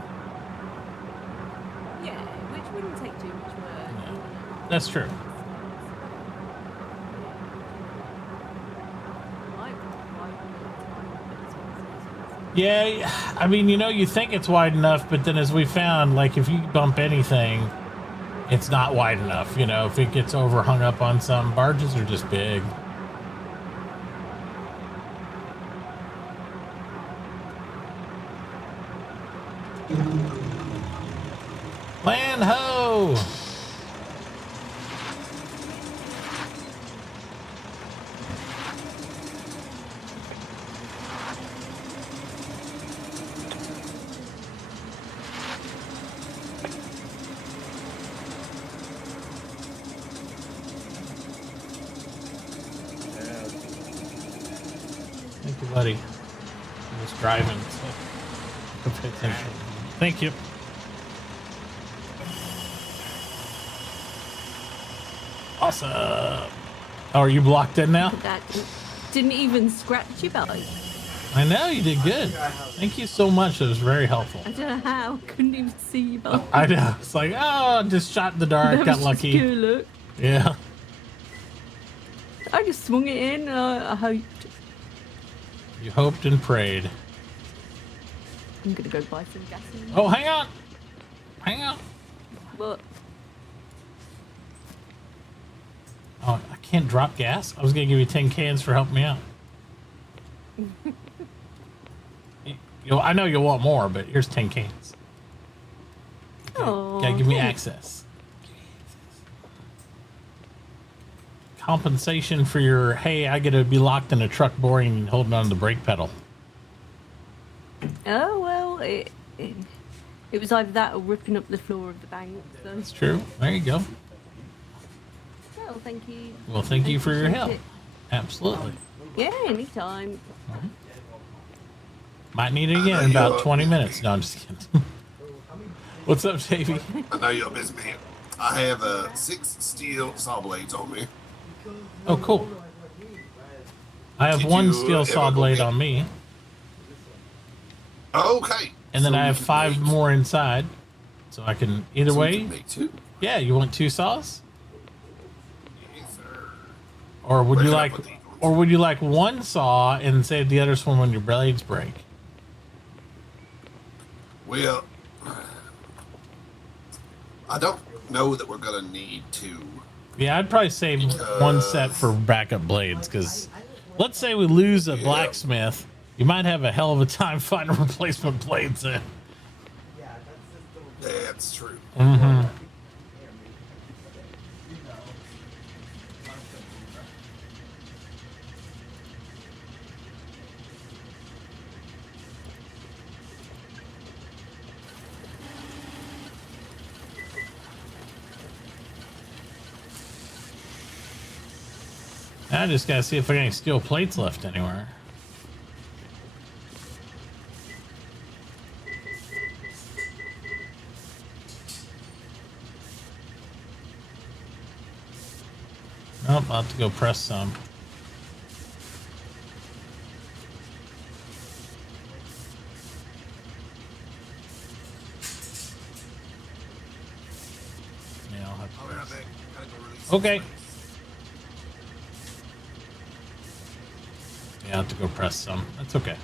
Yeah, which wouldn't take too much work. Yeah. you know. That's true. Yeah, I mean, you know, you think it's wide enough, but then as we found, like, if you bump anything, it's not wide enough. You know, if it gets over hung up on some, barges are just big. Land ho! Thank you, buddy. I'm just driving, so pay attention. Thank you. Awesome. Oh, are you blocked in now? That didn't even scratch your belly. I know, you did good. Thank you so much. It was very helpful. I don't know how. Couldn't even see your belly. I know. It's like, oh, just shot in the dark, That got was lucky. Just pure luck. Yeah. I just swung it in. I hoped. You hoped and prayed. I'm gonna go buy some gasoline. Oh, hang on. Hang on. But Oh, I can't. can't drop gas? I was gonna give you 10 cans for helping me out. I know you'll want more, but here's 10 cans. Oh, Gotta give me access. Compensation for your, hey, I gotta be locked in a truck boring and holding on to the brake pedal. Oh, well, it was either that or ripping up the floor of the bank. So. That's true. There you go. Well, thank you. Well, thank you for your Appreciate help. it. Absolutely. Yeah, anytime. Might need it again in about 20 minutes. No, I'm just kidding. What's up, Davey? I know you're a busy man. I have 6 steel saw blades on me. Oh, cool. I have Did one you steel ever saw go blade get- on me, Okay. and then so I have you can 5 make- more inside. So I can, either so you way, can make 2. yeah, you want 2 saws? Yes, sir. Or would Where you can I like, put these ones? or would you like one saw and save the other one when your blades break? Well, I don't know that we're gonna need 2. Yeah, I'd probably save one set for backup blades, because let's say we lose a blacksmith, you might have a hell of a time finding replacement blades then. That's true. Mm-hmm. I just gotta see if I got any steel plates left anywhere. Nope, I'll have to go press some. Yeah, I'll have to I'll be right press. back. Gotta go release some Okay. blades. Yeah, I'll have to go press some. That's okay.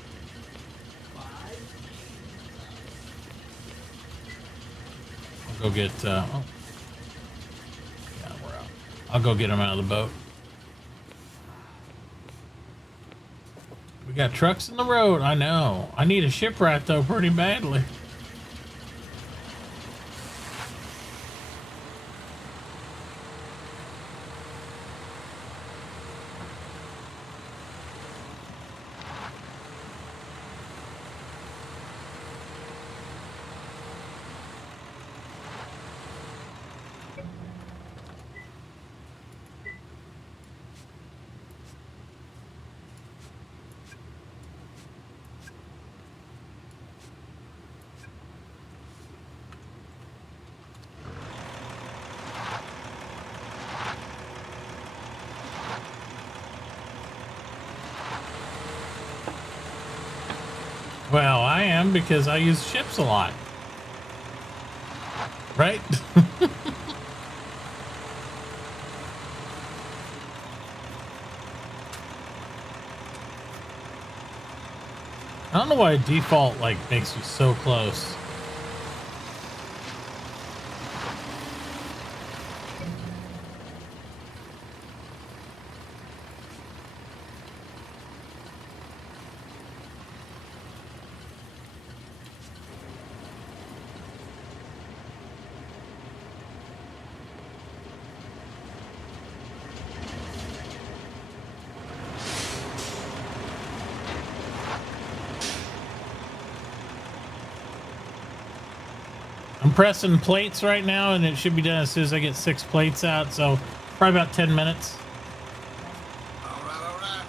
I'll go get, oh. Yeah, we're out. I'll go get them out of the boat. We got trucks in the road, I know. I need a shipwright though pretty badly. Well, I am because I use ships a lot. Right? I don't know why default like makes you so close. I'm pressing plates right now, and it should be done as soon as I get 6 plates out. So probably about 10 minutes. All right, all right.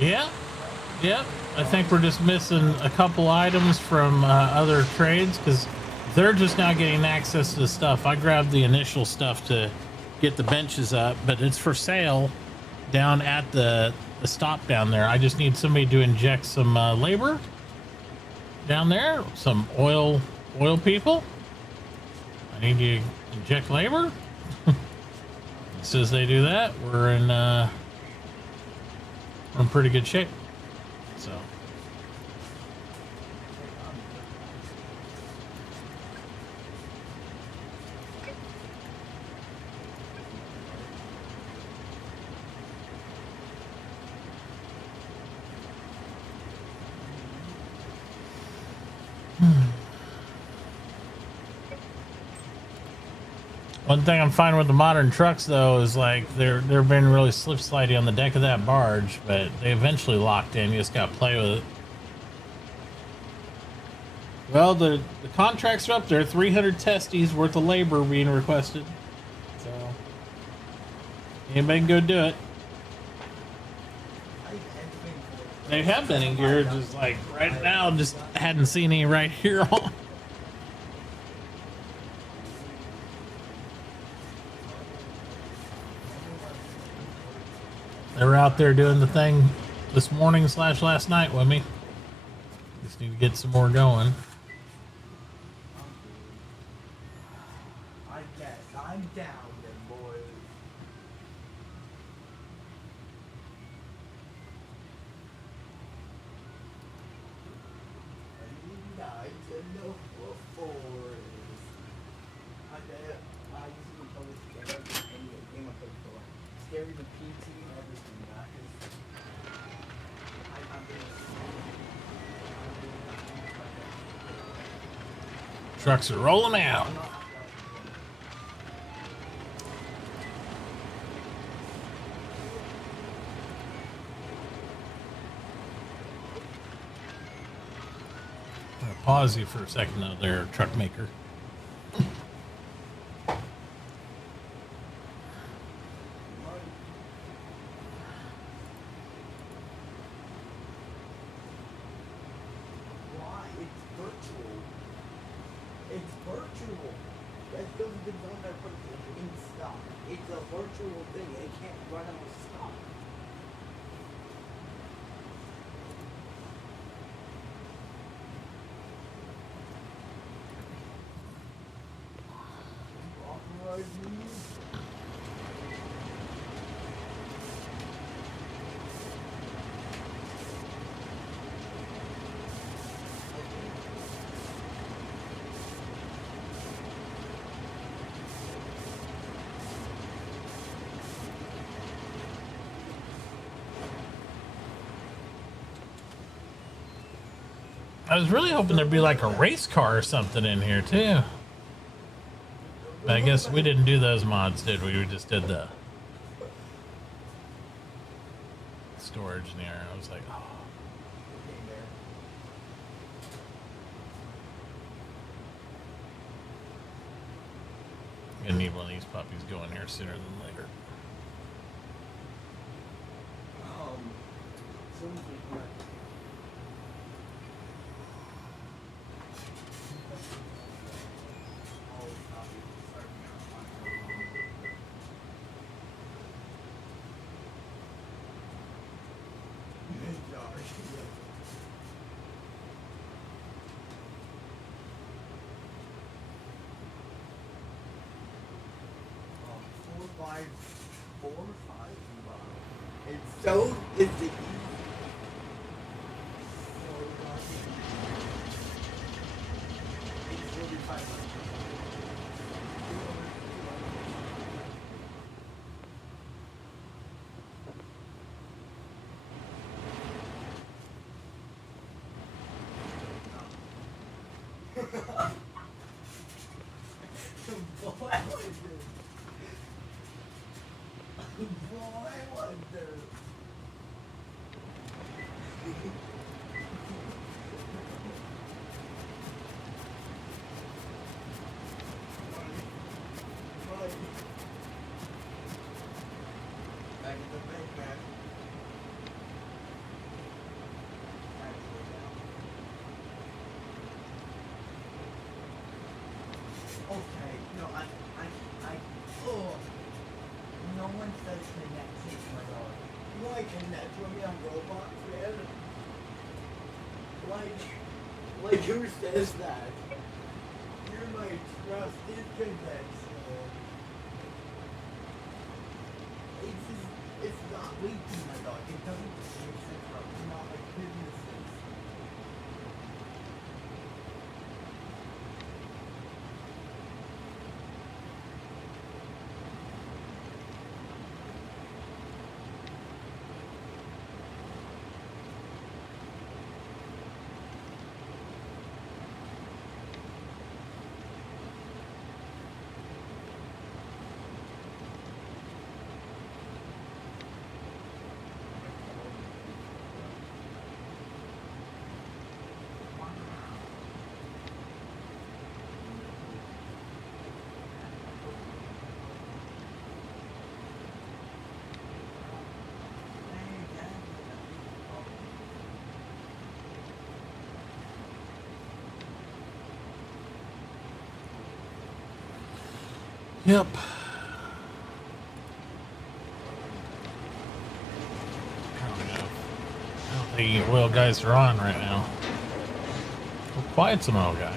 Yeah. Yep. I think we're just missing a couple items from other trades because they're just now getting access to the stuff. I grabbed the initial stuff to get the benches up, but it's for sale down at the stop down there. I just need somebody to inject some labor down there, some oil people. I need you to inject labor. As soon as they do that, we're in pretty good shape. So. One thing I'm finding with the modern trucks though is like they're been really slip slidey on the deck of that barge, but they eventually locked in. You just gotta play with it. Well, the contracts are up there. 300 testes worth of labor being requested. So anybody can go do it. They have been in gear, just like right now, just hadn't seen any right here on. They were out there doing the thing this morning / last night with me. Just need to get some more going. I guess I'm down then, boys. I know what I usually play this game I played before. Scary the PT and everything, Trucks are rolling out. I'm gonna pause you for a second out there, truck maker. It's virtual. That doesn't design that put it in stock. It's a virtual thing. It can't run out of stock. Authorize me. I was really hoping there'd be like a race car or something in here too. But I guess we didn't do those mods, did we? We just did the storage in here. I was like, oh. I'm gonna need one of these puppies going here sooner than later. Four or five. It's so it's the it's really 500. Boy, what the... Back in the bank, man. Okay, no, oh. No one says connecting to my dog. Why connect to me on Roblox, man? Like who says that? You're my trusted connection. It's not leaking, my dog. It doesn't make sense, bro. It's not like businesses. Yep. I don't know. I don't think oil guys are on right now. Well, quiet some oil guy.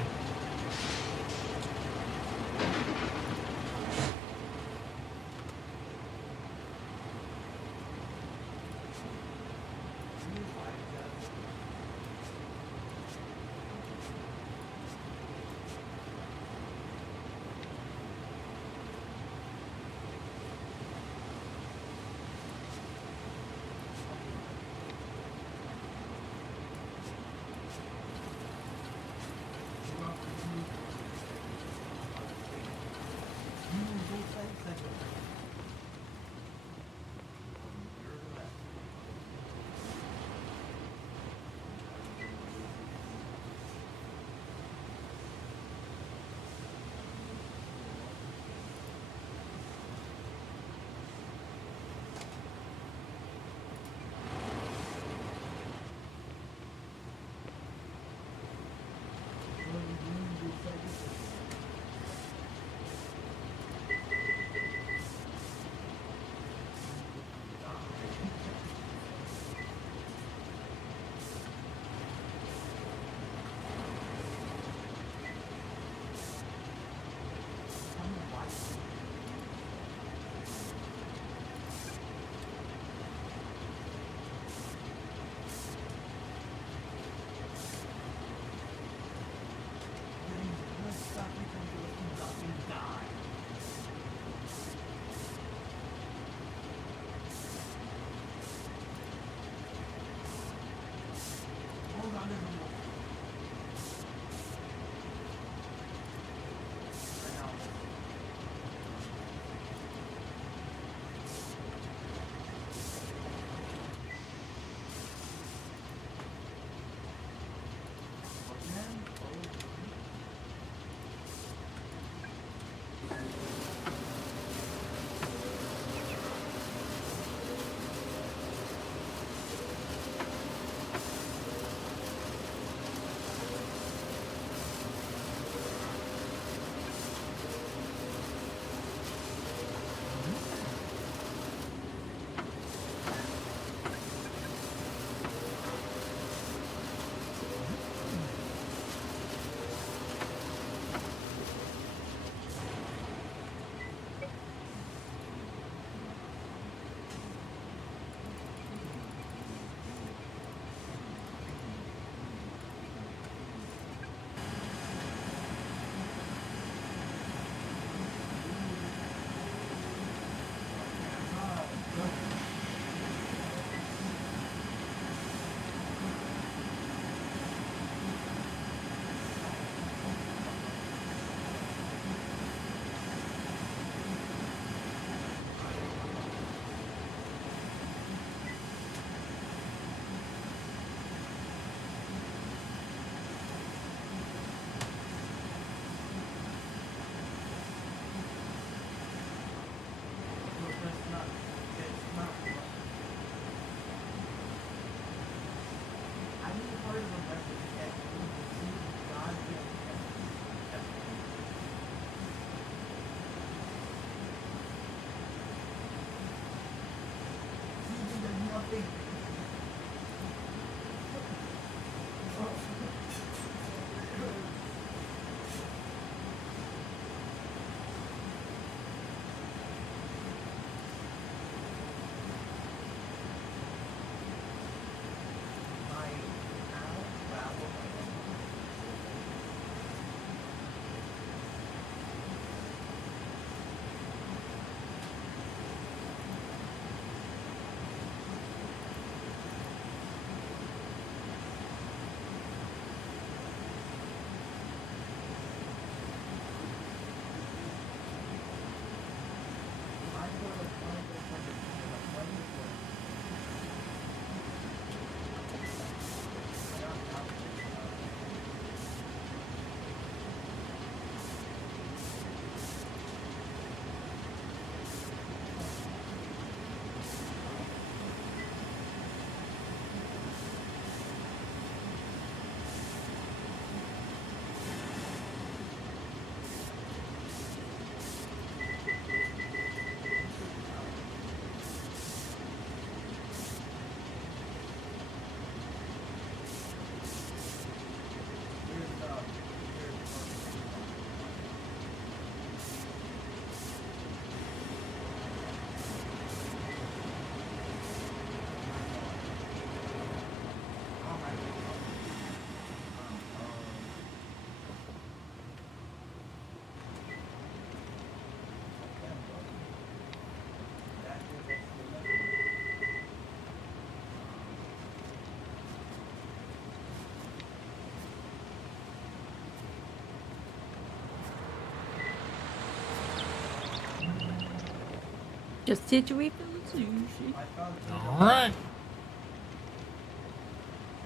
Just here to refill the sushi. I found All right.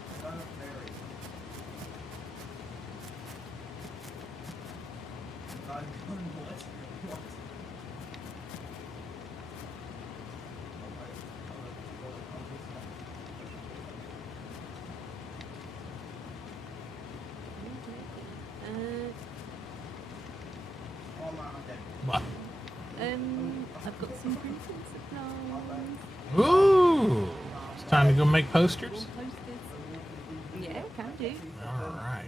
I found a ferry. I found what? What? Oh, man, I'm dead. What? I've got some printing supplies. Ooh. It's time to go make posters. Posters. Yeah, can do. All right.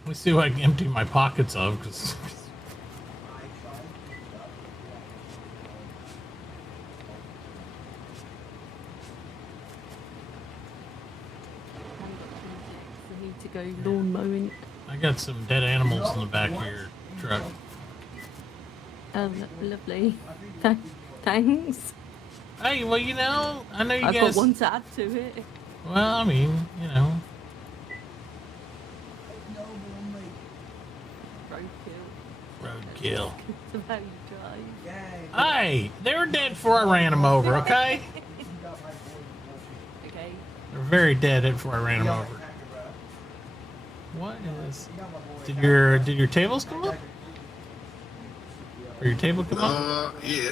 Let me see what I can empty my pockets of, because I need to go lawn mowing. I got some dead animals in the back of your truck. Oh, lovely. Thanks. Hey, well, you know, I know you I've guys. got one to add to it. Well, I mean, you know. Roadkill. That's how you drive. Yay. Hey, they were dead before I ran them over, okay? Okay. They're very dead before I ran them over. What is? Did your tables come up? Or your table come up? Yeah.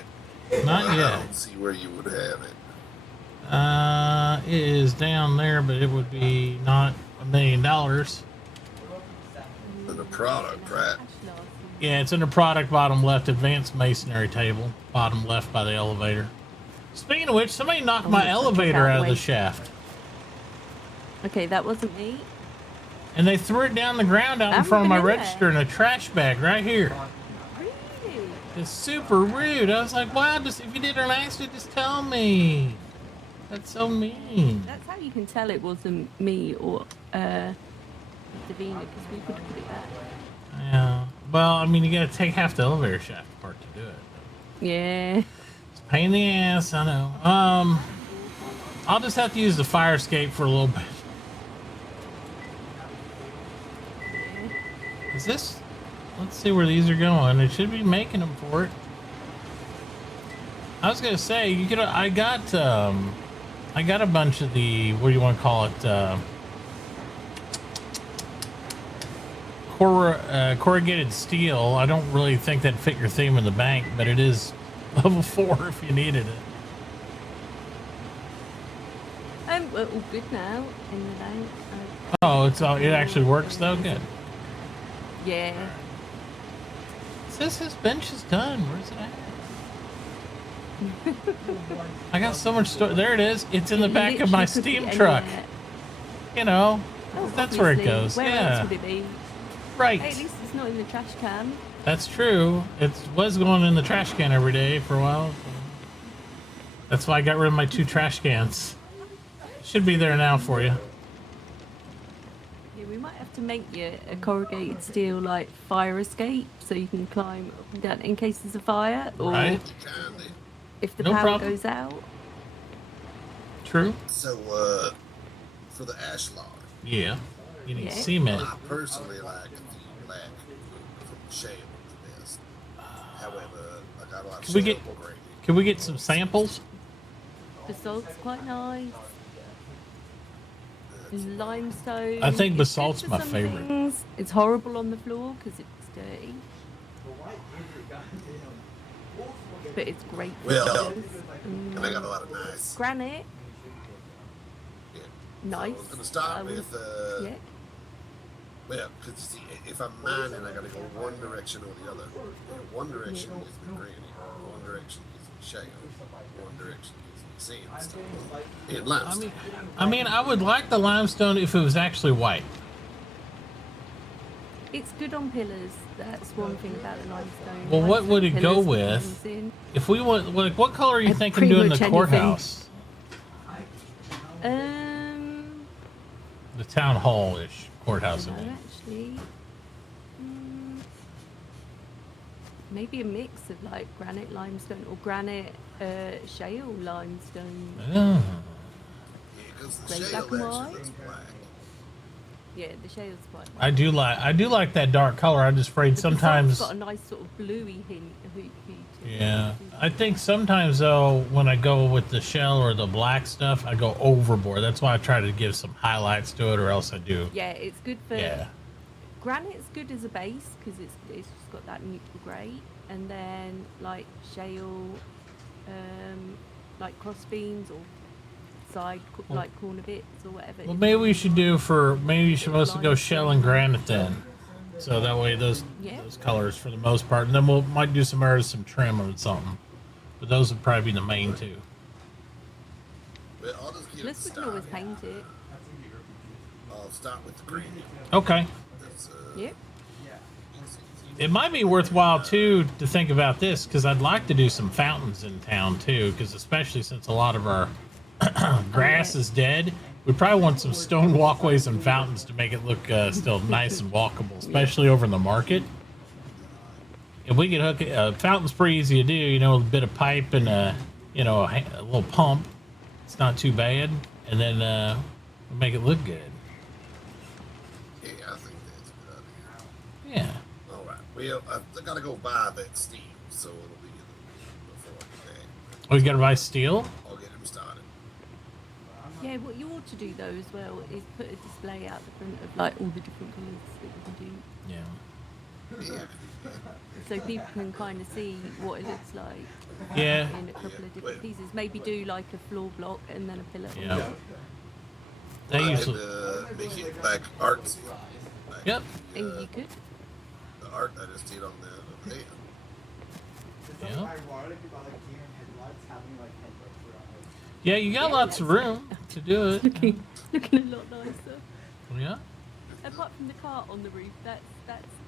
Not I yet. don't see where you would have it. It is down there, but it would be not $1 million. For the product, right? Yeah, it's in the product bottom left, advanced masonry table, bottom left by the elevator. Speaking of which, somebody knocked my elevator out of the shaft. Okay, that wasn't me. And they threw it down the ground out in Haven't front of my been in register in a trash bag right here. Really? It's super rude. I was like, wow, just if you did an accident, just tell me. That's so mean. That's how you can tell it wasn't me or Davina, because we could put it back. Yeah. Well, I mean, you gotta take half the elevator shaft apart to do it. Yeah. It's a pain in the ass, I know. I'll just have to use the fire escape for a little bit. Is this? Let's see where these are going. They should be making them for it. I was gonna say you could. I got a bunch of the, what do you want to call it? Corrugated steel. I don't really think that fit your theme in the bank, but it is level 4 if you needed it. We're all good now in the bank. Oh, it actually works though. Good. Yeah. It says his bench is done. Where's it at? I got so much there it is. It's in the back of my Literally steam could be truck. anywhere. You know, Oh, that's where it obviously. goes. Where Yeah. else would it be? Right. Hey, at least it's not in the trash can. That's true. It was going in the trash can every day for a while. So. That's why I got rid of my 2 trash cans. Should be there now for you. Yeah, we might have to make you a corrugated steel like fire escape so you can climb up and down in case there's a fire or Right. Kinda. if the No power problem. goes out. True. So, for the ash log, Yeah. You need Yeah. cement. I personally like the black from shale the best. However, I got a lot of Can we shale get- already. Can we get some samples? Basalt's quite nice. Limestone. I think it's good basalt's for my some favorite. things. It's horrible on the floor because it's dirty, but it's great for Well, others. And I got a lot of nice. Granite, Yeah. nice. I was gonna start I would- with, yeah. well, because you see, if I'm mining, I gotta go one direction or the other. And one direction gives me granite, one direction gives me shale, one direction gives me sandstone, and limestone. I mean, I would like the limestone if it was actually white. It's good on pillars. That's one thing about the limestone. Well, what would it Limestone go pillars with? comes in. If we want, like, what color are you thinking Pretty doing the much anything. courthouse? The town hall-ish courthouse. I No, mean. actually. Maybe a mix of like granite limestone or granite shale limestone. Ah. Yeah, because the Like shale black and actually white? looks black. Yeah, the shale's quite nice. I do like that dark color. I'm just afraid But the salt's sometimes. got a nice sort of bluey hint to it. Yeah, I think sometimes though, when I go with the shell or the black stuff, I go overboard. That's why I try to give some highlights to it, or else I do. Yeah, it's good for. Yeah. Granite's good as a base because it's just got that neutral grey, and then like shale, like crossbeams or like corner bits or whatever. Well, maybe we should do maybe you should mostly go shell and granite then. So that way those colors for the most part, and then might do some areas, some trim or something. But those would probably be the main two. Well, I'll just get Plus it we can always started. paint it. I'll start with the granite. Okay. That's, Yep. It might be worthwhile too to think about this because I'd like to do some fountains in town too, because especially since a lot of our grass is dead, we probably want some stone walkways and fountains to make it look still nice and walkable, especially over in the market. If we could hook a fountain's pretty easy to do, you know, a bit of pipe and a little pump. It's not too bad, and then we'll make it look good. Yeah, I think that's a good idea. Yeah. All right. Well, I gotta go buy that steel, so it'll be before I get back. Oh, you got to buy steel? I'll get him started. Yeah, what you ought to do though as well is put a display out the front of like all the different colours that you can do, Yeah. Yeah. so people can kind of see what it looks like Yeah. in a couple of different pieces. Maybe do like a floor block and then a pillar. Yeah. They I usually. could make it like artsy. Like, Yep. And you could. the art I just did on the head. Yeah. Ironic about like deer and headlights having like headlights around it. Yeah, you got lots of room to do it. Looking a lot nicer. Yeah. Apart from the cart on the roof, that's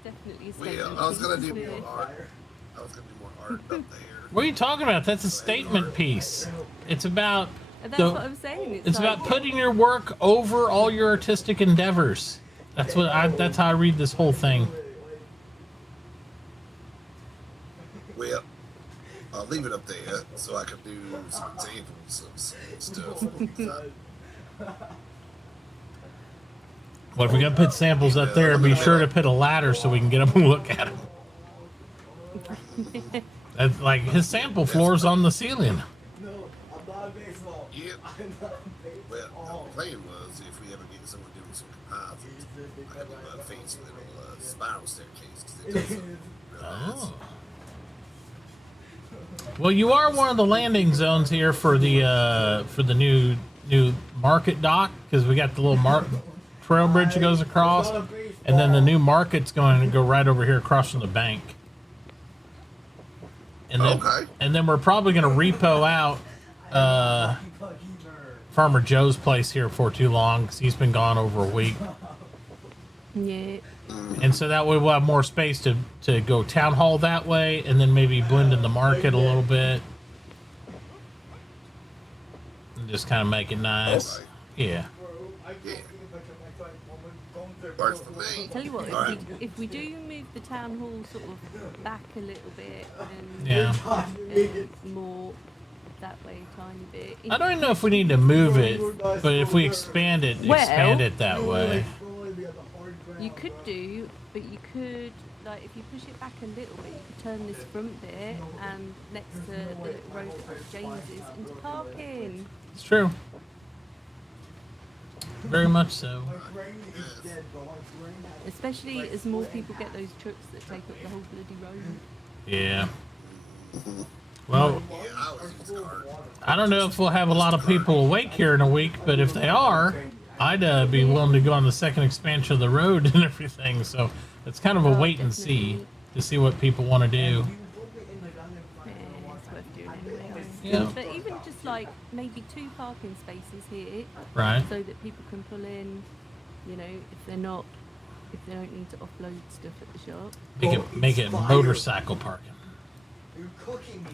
definitely a statement. Well, I was gonna piece, do isn't more it? art. I was gonna do more art up there. What are you talking about? That's a statement piece. It's about And that's the- what I'm saying. it's like, about putting your work over all your artistic endeavors. That's that's how I read this whole thing. Well, I'll leave it up there so I can do some examples of some stuff. Well, if we gotta put samples up there, be sure to put a ladder so we can get up and look at them. That's like his sample floor's on the ceiling. No, I'm not a baseball. Yeah. I'm not a Well, baseball. the plan was if we ever get someone doing some composites, I could do a fancy little spiral staircase because it does something real nice. Oh. Well, you are one of the landing zones here for the new market dock, because we got the little trail bridge that goes across, and then the new market's going to go right over here across from the bank. And then, Okay. and then we're probably going to repo out Farmer Joe's place here for too long, because he's been gone over a week. Yeah. And so that way we'll have more space to go town hall that way, and then maybe blend in the market a little bit. And just kind of make it nice. Okay. Yeah. Yeah. Works for me. Tell you what, All right. if we do move the town hall sort of back a little bit and Yeah. more that way a tiny bit. I don't even know if we need to move it, but if we expand it that way. You could do, but you could, like, if you push it back a little bit, you could turn this front bit and next to the little road that goes to James's into parking. It's true. Very much so. Especially as more people get those trucks that take up the whole bloody road. Yeah. Well, Yeah, I was using art. I don't know if we'll have a lot of people awake here in a week, but if they are, I'd be willing to go on the second expansion of the road and everything. So it's kind of a wait and see to see what people want to do. Yeah, it's worth doing anyway. Yeah. But even just like maybe 2 parking spaces here, Right. so that people can pull in, you know, if they don't need to offload stuff at the shop. Make it motorcycle parking.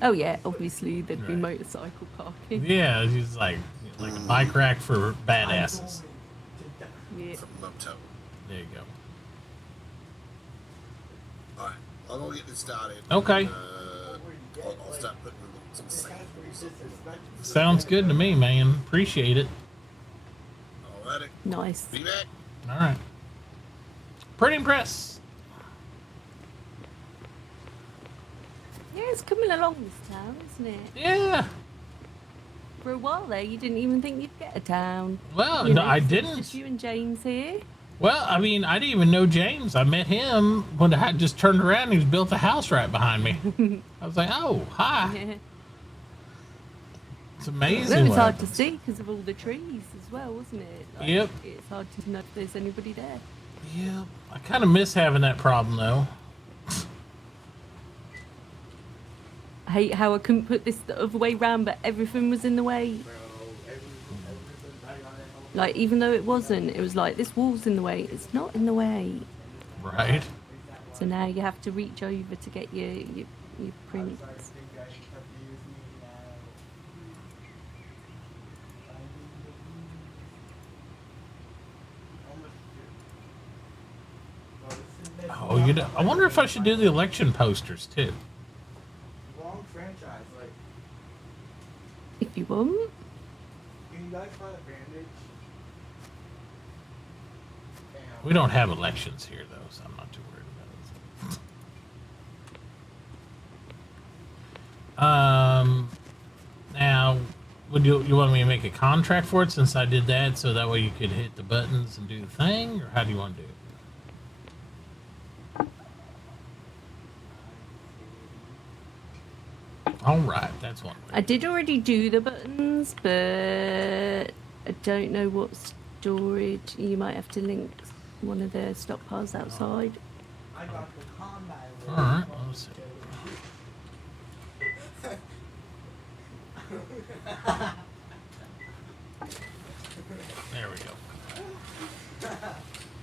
Oh yeah, obviously there'd be Right. motorcycle parking. Yeah, it's like a bike rack for badasses. Yeah. From Moto. There you go. Alright, I'll go get this started. Okay. I'll start putting some samples of Sounds good to me, man. Appreciate it. Alrighty. Nice. Be back. All right. Printing press. Yeah, it's coming along this town, isn't it? Yeah. For a while there, you didn't even think you'd get a town. Well, You no, know, I 'cause it was didn't. just you and James here. Well, I mean, I didn't even know James. I met him when I just turned around and he's built a house right behind me. I was like, oh, hi. Yeah. It's amazing. That was what hard to happens. see because of all the trees as well, wasn't it? Like, Yep. It's hard to know if there's anybody there. Yeah. I kind of miss having that problem, though. I hate how I couldn't put this the other way round, but everything was in the way. Like, even though it wasn't, it was like, this wall's in the way. It's not in the way. Right. So now you have to reach over to get your prints. Oh, you know, I wonder if I should do the election posters, too. Wrong franchise. Like, If you want. can you guys find a bandage? We don't have elections here, though, so I'm not too worried about it. Now, would you want me to make a contract for it since I did that, so that way you could hit the buttons and do the thing, or how do you want to do it? All right, that's one way. I did already do the buttons, but I don't know what storage. You might have to link one of the stockpiles outside. I got the combat. All right, let's see. There we go.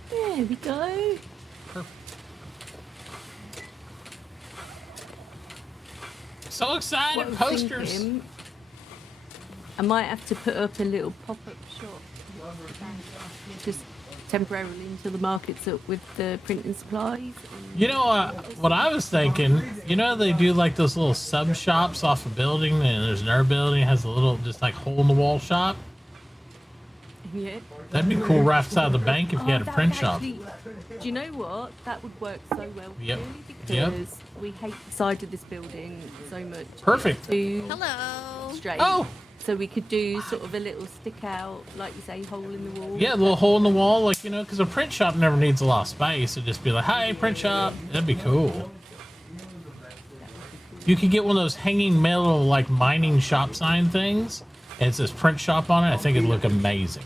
There we go. Perfect. So excited! What I'm Posters. thinking, I might have to put up a little pop-up shop, just temporarily until the market's up with the printing supplies. And You know what I was thinking? You know they do like those little sub shops off a building, and there's another building that has a little just like hole in the wall shop. yeah. That'd be cool right outside the bank if you had a that print would shop. actually- Do you know what? That would work so well. Yep. Purely Yep. because we hate the side of this building so much. Perfect. Hello. Straight. Oh, So we could do sort of a little stick out, like you say, hole in the wall. yeah, a little hole in the wall, like, you know, because a print shop never needs a lot of space. It'd just be like, hi, print shop. That'd be cool. You could get one of those hanging metal, like, mining shop sign things, and it says print shop on it. I think it'd look amazing.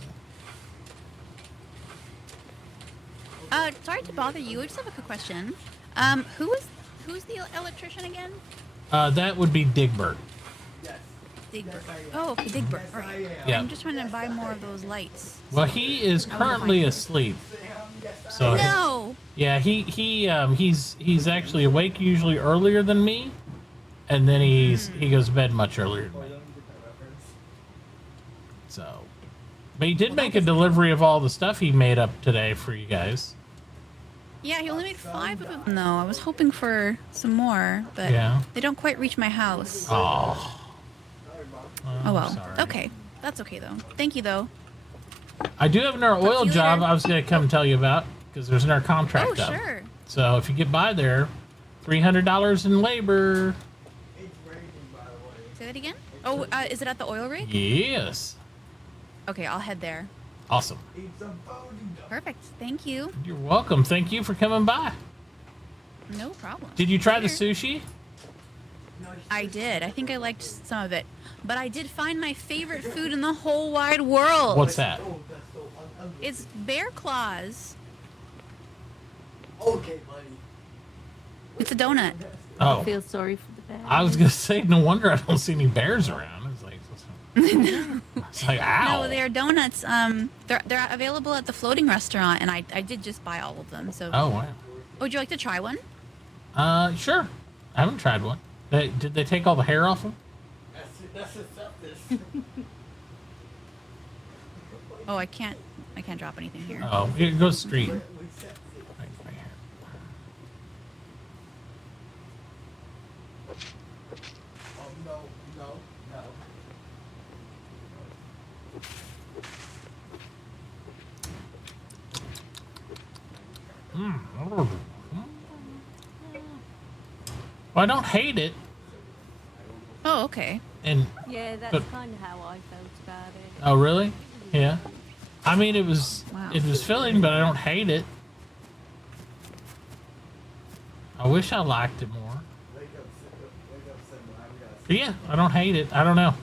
Sorry to bother you. I just have a quick question. Who's the electrician again? That would be Digbert. Digbert. Oh, okay, Digbert. All right. Yeah. I'm just trying to buy more of those lights. Well, he is currently asleep. So No. yeah, he's actually awake usually earlier than me, and then he goes to bed much earlier than me. So, but he did make a delivery of all the stuff he made up today for you guys. Yeah, he only made 5 of them. No, I was hoping for some more, but Yeah. they don't quite reach my house. Oh. Oh well. Sorry. Okay, that's okay though. Thank you though. I do have another oil you job later. I was going to come tell you about because there's another contract Oh up. sure. So if you get by there, $300 in labor. Say that again. Oh, is it at the oil rig? Yes. Okay, I'll head there. Awesome. Perfect. Thank you. You're welcome. Thank you for coming by. No problem. Did you try the Later. sushi? I did. I think I liked some of it. But I did find my favorite food in the whole wide world. What's that? It's bear claws. Okay, buddy. It's a donut. I Oh, feel sorry for the bear. I was gonna say, no wonder I don't see any bears around. It's like, it's like, ow. No, they're donuts. They're available at the floating restaurant, and I did just buy all of them. So, Oh wow. would you like to try one? Sure. I haven't tried one. Did they take all the hair off them? That's this. Oh, I can't drop anything here. Oh, it goes street. Right here. No. Well, I don't hate it, Oh, okay. and Yeah, that's But- kind of how I felt about it. oh really? Yeah. I mean, Wow. it was filling, but I don't hate it. I wish I liked it more. But yeah, I don't hate it. I don't know.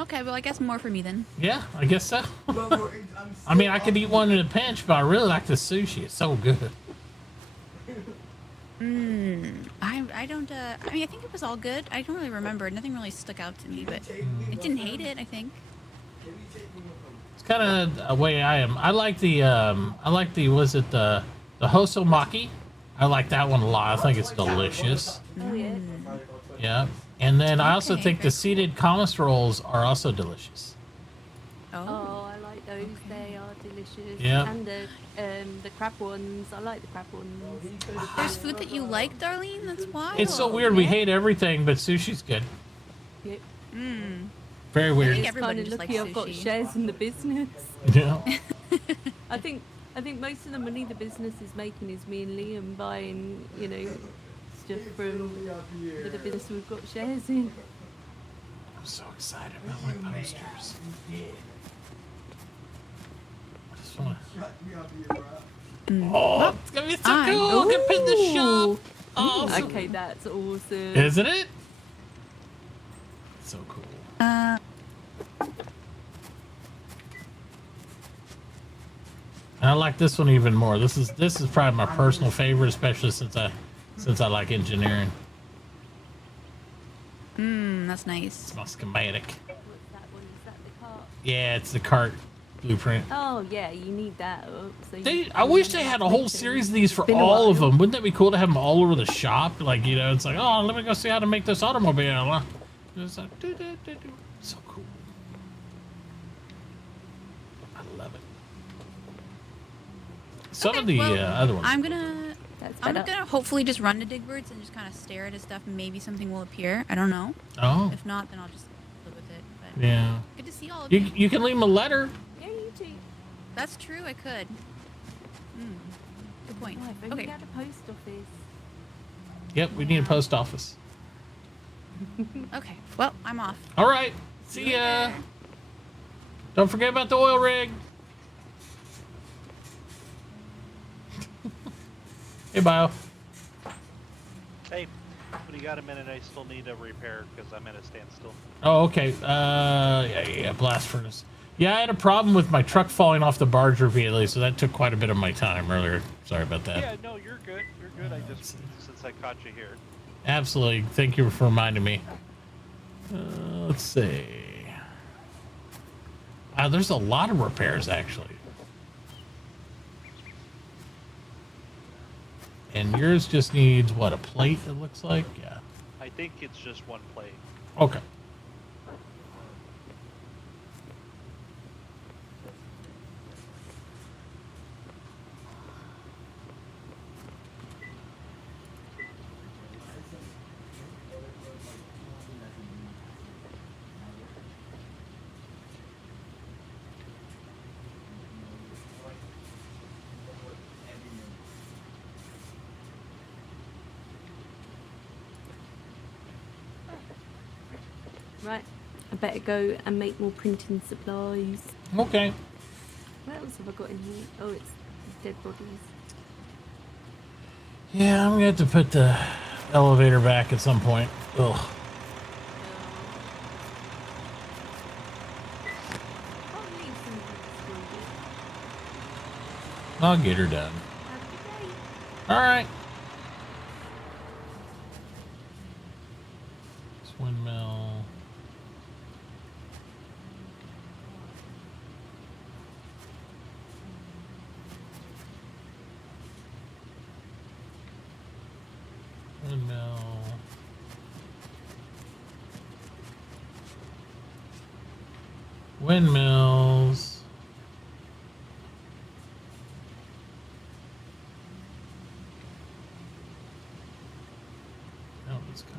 Okay, well, I guess more for me then. Yeah, I guess so. I mean, I could eat one in a pinch, but I really like the sushi. It's so good. I don't, I mean, I think it was all good. I don't really remember. Nothing really stuck out to me, but I didn't hate it, I think. It's kind of a way I am. I like the was it the hosomaki? I like that one a lot. I think it's delicious. Oh yeah. Yeah. And then I also Okay, think the very seeded kamas rolls are also delicious. Oh. Oh, I like those. They are delicious. Yeah. And the crab ones. I like the crab ones. There's food that you like, Darlene? That's wild. It's so weird. We hate everything, but sushi's good. Yep. Very I weird. think It's everybody kind of just lucky likes I've got sushi. shares in the business. Yeah. I think most of the money the business is making is me and Liam buying, stuff from the business we've got shares in. I'm so excited about my posters. I just wanna... Oh, it's gonna be so I- cool. We can put in the shop. Ooh. Awesome. Okay, that's awesome. Isn't it? So cool. And I like this one even more. This is probably my personal favorite, especially since I like engineering. That's nice. It's my schematic. What's that one? Is that the cart? Yeah, it's the cart blueprint. Oh yeah, you need that up. So I wish they had a whole series of these for all of them. Wouldn't that be cool to have them all over the shop? Like, it's like, oh, let me go see how to make this automobile. It's like, so cool. I love it. Some Okay, of the well, other ones. I'm gonna That's hopefully just run to DigBirds and just kind of stare at his stuff and maybe something will appear. I don't know. Oh, If not, then I'll just live with it. But yeah. good to see all of you. You can leave them a letter. Yeah, you too. That's true. I could. Good point. Oh, if only we Okay. had a post office. Yep, we need a post office. Okay. Well, I'm off. All right. See ya. Don't forget about the oil rig. Hey, Bio. Hey, when you got a minute, I still need a repair because I'm at a standstill. Oh, okay. Yeah, blast furnace. Yeah, I had a problem with my truck falling off the barge repeatedly, so that took quite a bit of my time earlier. Sorry about that. Yeah, no, you're good. You're good. I just since I caught you here. Absolutely. Thank you for reminding me. Let's see. Wow, there's a lot of repairs, actually. And yours just needs, what, a plate, it looks like? Yeah. I think it's just one plate. Okay. Right, I better go and make more printing supplies. Okay. What else have I got in here? Oh, it's dead bodies. Yeah, I'm gonna have to put the elevator back at some point. Ugh. I'll leave some of this for you. I'll get her done. Have a good day. All right. This windmill. Windmill. Windmills. Oh, it's kind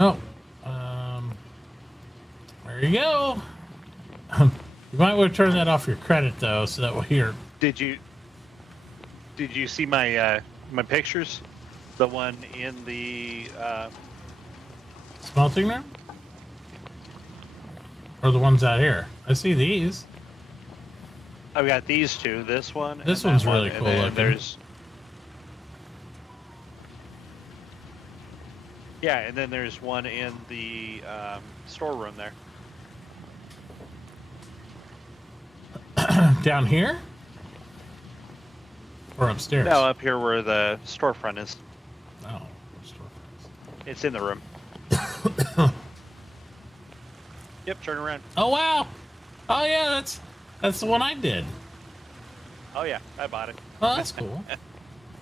Oh, there you go. You might want to turn that off your credit though, so that way you're. Did you see my my pictures? The one in the Smelting room? Or the ones out here? I see these. I've got these two. This one. This and one's that really one, cool and then looking. There's yeah, and then there's one in the storeroom there. Down here? Or upstairs? No, up here where the storefront is. Oh, It's in the room. Yep, turn around. oh wow! Oh yeah, that's the one I did. Oh yeah, I bought it. Oh, that's cool.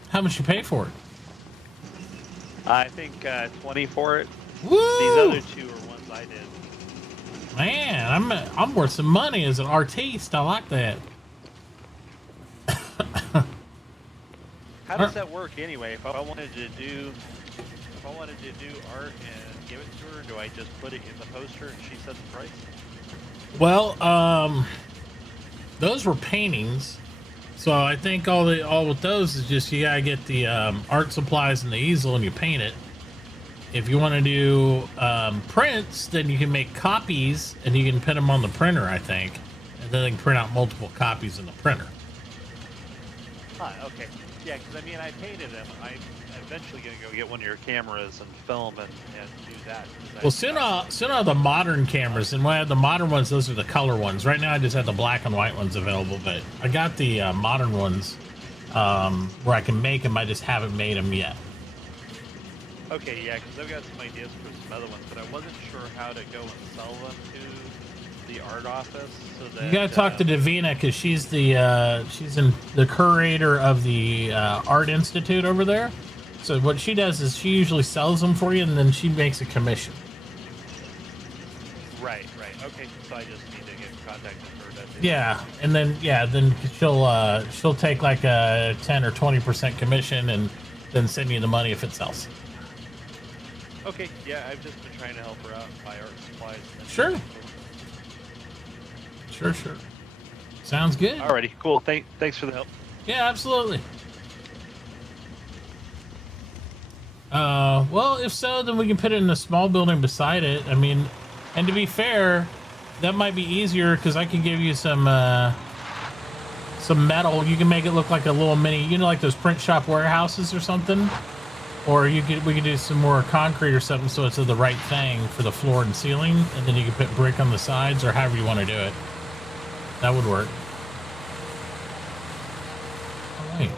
How much you pay for it? I think 20 for it. Woo! These other two are ones I did. Man, I'm worth some money as an artiste. I like that. How does that work anyway? If I wanted to do art and give it to her, do I just put it in the poster and she sets the price? Well, those were paintings, so I think all with those is just you gotta get the art supplies and the easel and you paint it. If you want to do prints, then you can make copies and you can put them on the printer, I think, and then they can print out multiple copies in the printer. Okay. Yeah, because I mean, I painted them. I'm eventually going to go get one of your cameras and film and do that. Well, soon I'll have the modern cameras, and when I have the modern ones, those are the color ones. Right now, I just have the black and white ones available, but I got the modern ones where I can make them. I just haven't made them yet. Okay, yeah, because I've got some ideas for some other ones, but I wasn't sure how to go and sell them to the art office. So that You gotta talk to Davina because she's the curator of the art institute over there. So what she does is she usually sells them for you, and then she makes a commission. Right. Okay, so I just need to get in contact with her. Yeah, and then she'll take like a 10 or 20% commission, and then send you the money if it sells. Okay, yeah, I've just been trying to help her out and buy art supplies. Sure. Sure. Sounds good. Alrighty, cool. Thanks for the help. Yeah, absolutely. Well, if so, then we can put it in a small building beside it. I mean, and to be fair, that might be easier because I can give you some metal. You can make it look like a little mini, like those print shop warehouses or something. Or we could do some more concrete or something so it's the right thing for the floor and ceiling, and then you can put brick on the sides or however you want to do it. That would work. Oh, wait.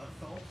Assault?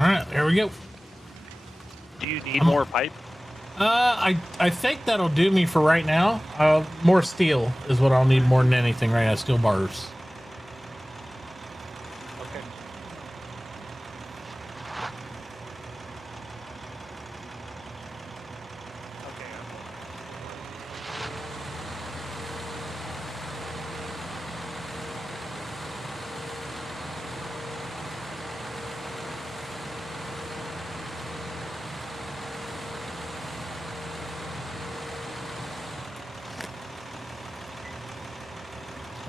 All right, there we go. Do you need more pipe? I think that'll do me for right now. More steel is what I'll need more than anything right now. Steel bars. Okay.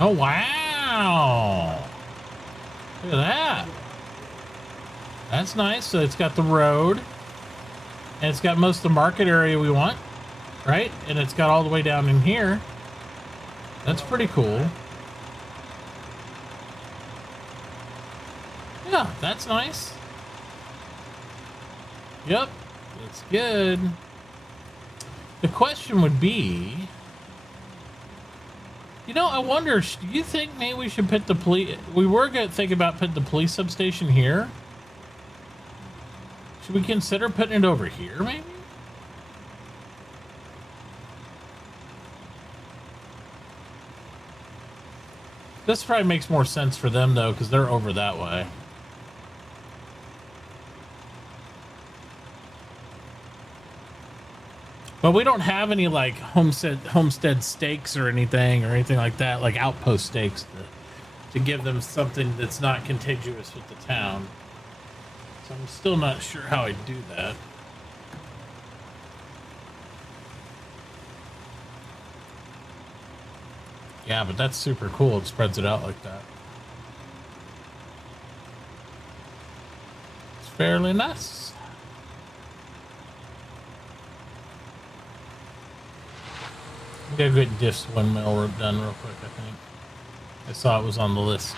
Oh, wow. Look at that. That's nice. So it's got the road. And it's got most of the market area we want. Right? And it's got all the way down in here. That's pretty cool. Yeah, that's nice. Yep. It's good. The question would be... You know, I wonder, do you think maybe we should put the police... We were going to think about putting the police substation here. Should we consider putting it over here, maybe? This probably makes more sense for them, though, because they're over that way. But we don't have any like homestead stakes or anything like that, like outpost stakes to give them something that's not contiguous with the town. So I'm still not sure how I'd do that. Yeah, but that's super cool. It spreads it out like that. It's fairly nice. Get a good Diffs windmill done real quick, I think. I saw it was on the list.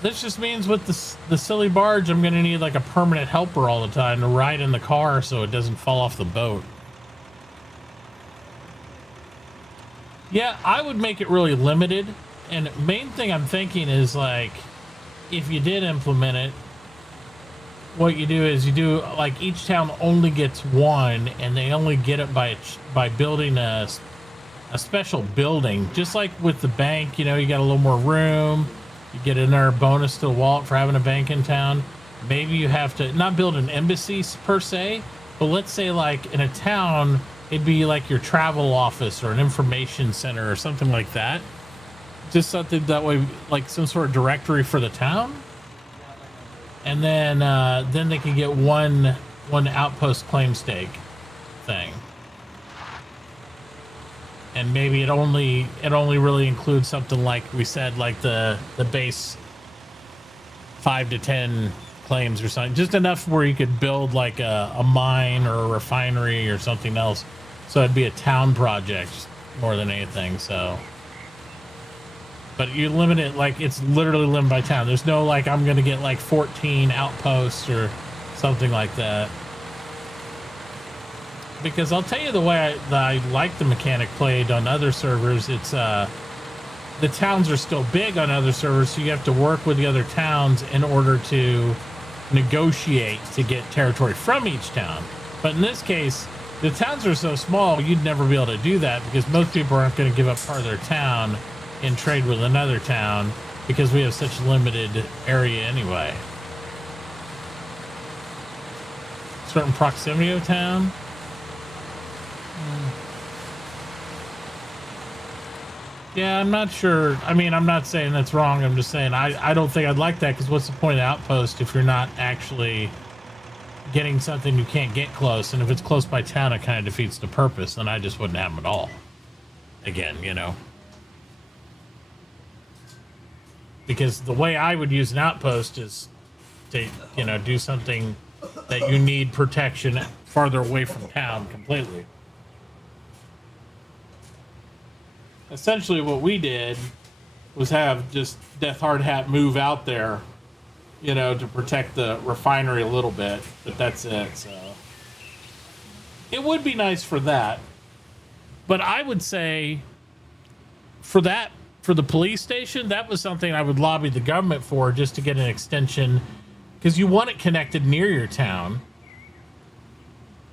This just means with the silly barge, I'm going to need like a permanent helper all the time to ride in the car so it doesn't fall off the boat. Yeah, I would make it really limited. And the main thing I'm thinking is like, if you did implement it, what you do is you do like each town only gets one, and they only get it by building a special building, just like with the bank. You know, you got a little more room, you get another bonus to the wallet for having a bank in town. Maybe you have to not build an embassy per se, but let's say like in a town it'd be like your travel office or an information center or something like that, just something that way, like some sort of directory for the town. And then they can get one outpost claim stake thing, and maybe it only really includes something like we said, like the base 5 to 10 claims or something, just enough where you could build like a mine or a refinery or something else. So it'd be a town project more than anything. So. But you limit it, like it's literally limited by town. There's no like I'm gonna get like 14 outposts or something like that. Because I'll tell you the way I like the mechanic played on other servers. It's the towns are still big on other servers, so you have to work with the other towns in order to negotiate to get territory from each town. But in this case, the towns are so small you'd never be able to do that, because most people aren't going to give up part of their town and trade with another town because we have such limited area anyway. Certain proximity of town. Yeah, I'm not sure. I mean, I'm not saying that's wrong. I'm just saying I don't think I'd like that, because what's the point of the outpost if you're not actually getting something you can't get close? And if it's close by town, it kind of defeats the purpose. Then I just wouldn't have them at all. Again, you know. Because the way I would use an outpost is to, you know, do something that you need protection farther away from town completely. Essentially what we did was have just Death Hard Hat move out there, you know, to protect the refinery a little bit, but that's it. So it would be nice for that. But I would say for that, for the police station, that was something I would lobby the government for, just to get an extension, because you want it connected near your town,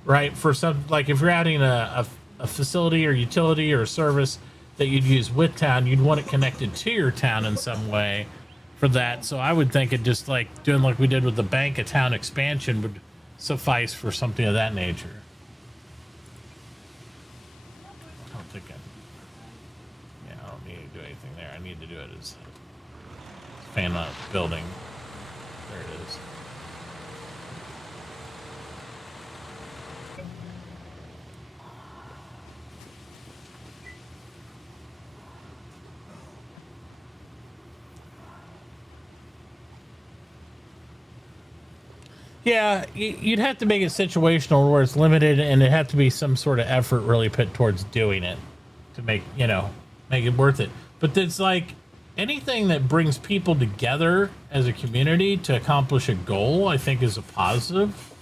right? For some, like if you're adding a facility or utility or a service that you'd use with town, you'd want it connected to your town in some way for that. So I would think it just like doing like we did with the bank, a town expansion would suffice for something of that nature. I don't think I don't need to do anything there. I need to do it as fan out building. There it is. Yeah, you'd have to make it situational where it's limited, and it have to be some sort of effort really put towards doing it to make it worth it. But it's like anything that brings people together as a community to accomplish a goal, I think is a positive,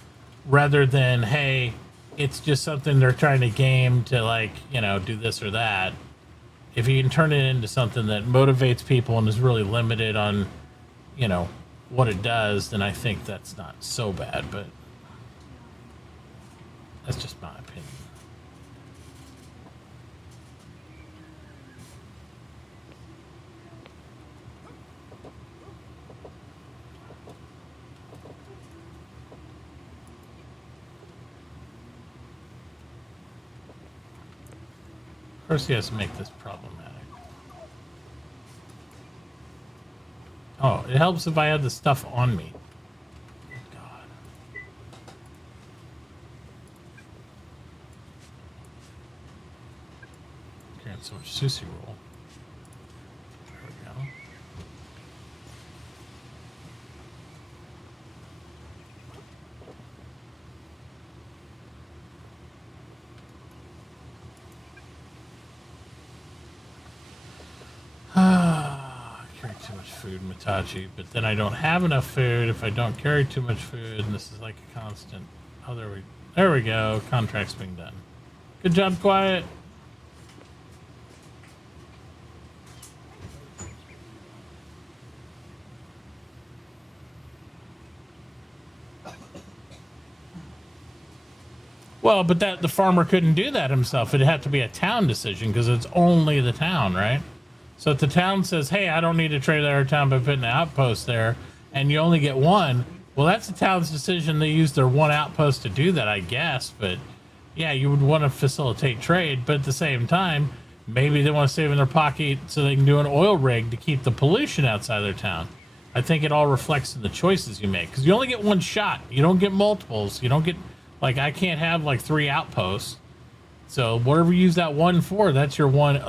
rather than, hey, it's just something they're trying to game to, like, do this or that. If you can turn it into something that motivates people and is really limited on, what it does, then I think that's not so bad, but that's just my opinion. Of course he has to make this problematic. Oh, it helps if I have the stuff on me. God. Getting so much sushi roll. There we go. Carry too much food, Mitachi, but then I don't have enough food if I don't carry too much food, and this is like a constant. Oh, there we go. Contract's being done. Good job, Quiet. Well, but the farmer couldn't do that himself. It'd have to be a town decision because it's only the town, right? So if the town says, hey, I don't need to trade our town by putting an outpost there, and you only get one, well, that's the town's decision. They use their one outpost to do that, I guess. But yeah, you would want to facilitate trade. But at the same time, maybe they want to save in their pocket so they can do an oil rig to keep the pollution outside their town. I think it all reflects in the choices you make because you only get one shot. You don't get multiples. You don't get, like, I can't have like 3 outposts. So whatever you use that one for, that's your one,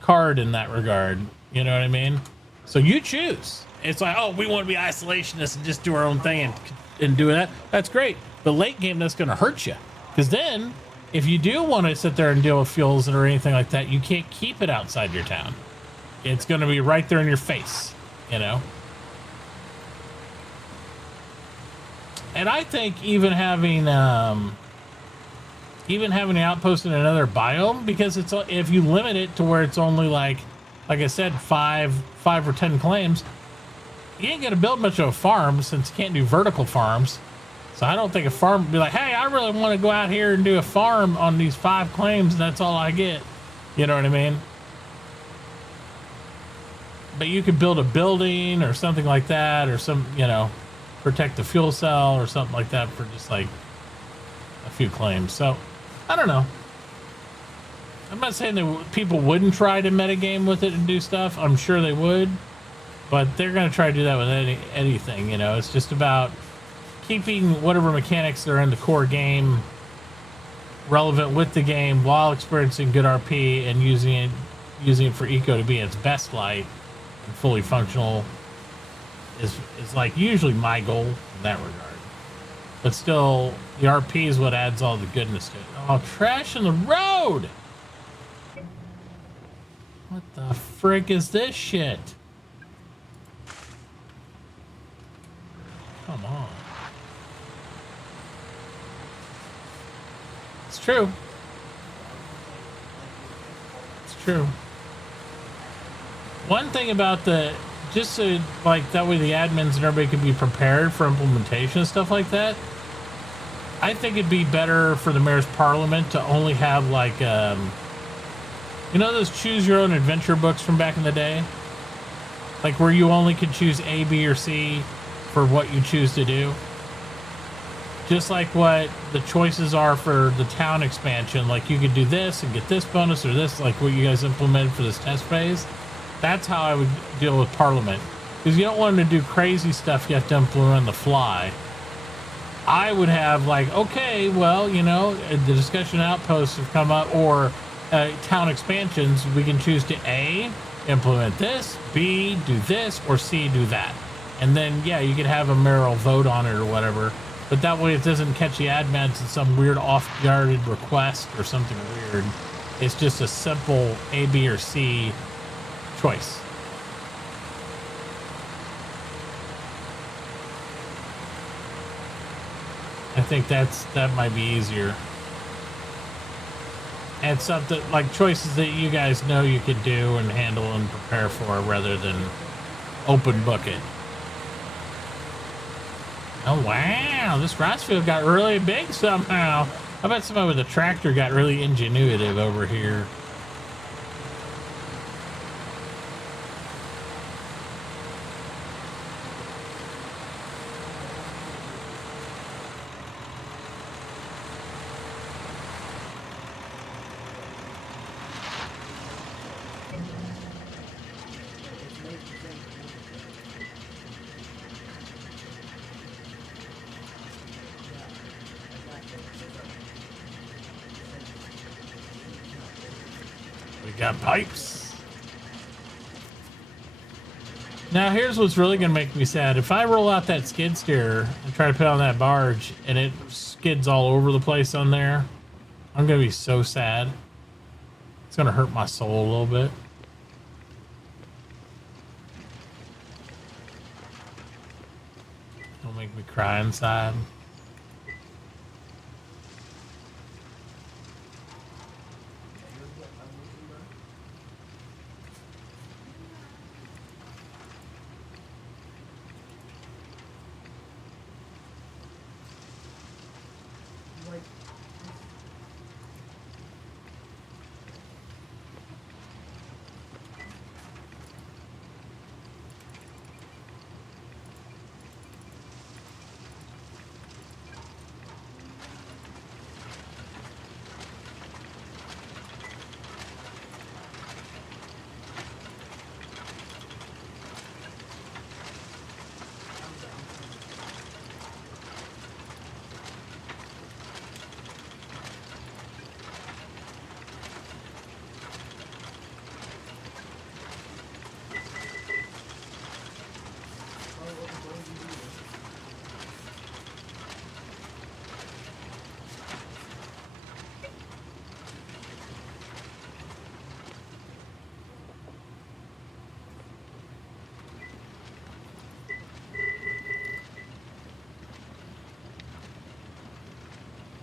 card in that regard. You know what I mean? So you choose. It's like, oh, we want to be isolationists and just do our own thing and do that. That's great. But late game, that's going to hurt you. Because then, if you do want to sit there and deal with fuels or anything like that, you can't keep it outside your town. It's going to be right there in your face, And I think even having an outpost in another biome, because it's, if you limit it to where it's only like I said, 5 or 10 claims, you ain't gonna build much of a farm since you can't do vertical farms. So I don't think a farm would be like, hey, I really want to go out here and do a farm on these 5 claims, and that's all I get. You know what I mean? But you could build a building or something like that, or some, protect the fuel cell or something like that for just like a few claims. So I don't know. I'm not saying that people wouldn't try to metagame with it and do stuff. I'm sure they would, but they're going to try to do that with anything. It's just about keeping whatever mechanics that are in the core game relevant with the game while experiencing good RP and using it for eco to be its best light and fully functional is like usually my goal in that regard. But still, the RP is what adds all the goodness to it. Oh, trash in the road! What the frick is this shit? Come on. It's true. It's true. One thing about just so like that way the admins and everybody could be prepared for implementation and stuff like that, I think it'd be better for the Mayor's Parliament to only have like those choose your own adventure books from back in the day, like where you only could choose A, B, or C for what you choose to do, just like what the choices are for the town expansion. Like you could do this and get this bonus or this, like what you guys implemented for this test phase. That's how I would deal with Parliament, because you don't want them to do crazy stuff you have to implement on the fly. I would have like, okay, well, the discussion outposts have come up, or town expansions, we can choose to A, implement this, B, do this, or C, do that. And then, yeah, you could have a mayoral vote on it or whatever. But that way it doesn't catch the admins in some weird off-guarded request or something weird. It's just a simple A, B, or C choice. I think that might be easier. And something like choices that you guys know you could do and handle and prepare for rather than open book it. Oh wow, this rice field got really big somehow. I bet somebody with a tractor got really ingenuitive over here. We got pipes. Now here's what's really gonna make me sad. If I roll out that skid steer and try to put on that barge and it skids all over the place on there, I'm gonna be so sad. It's gonna hurt my soul a little bit. It'll make me cry inside.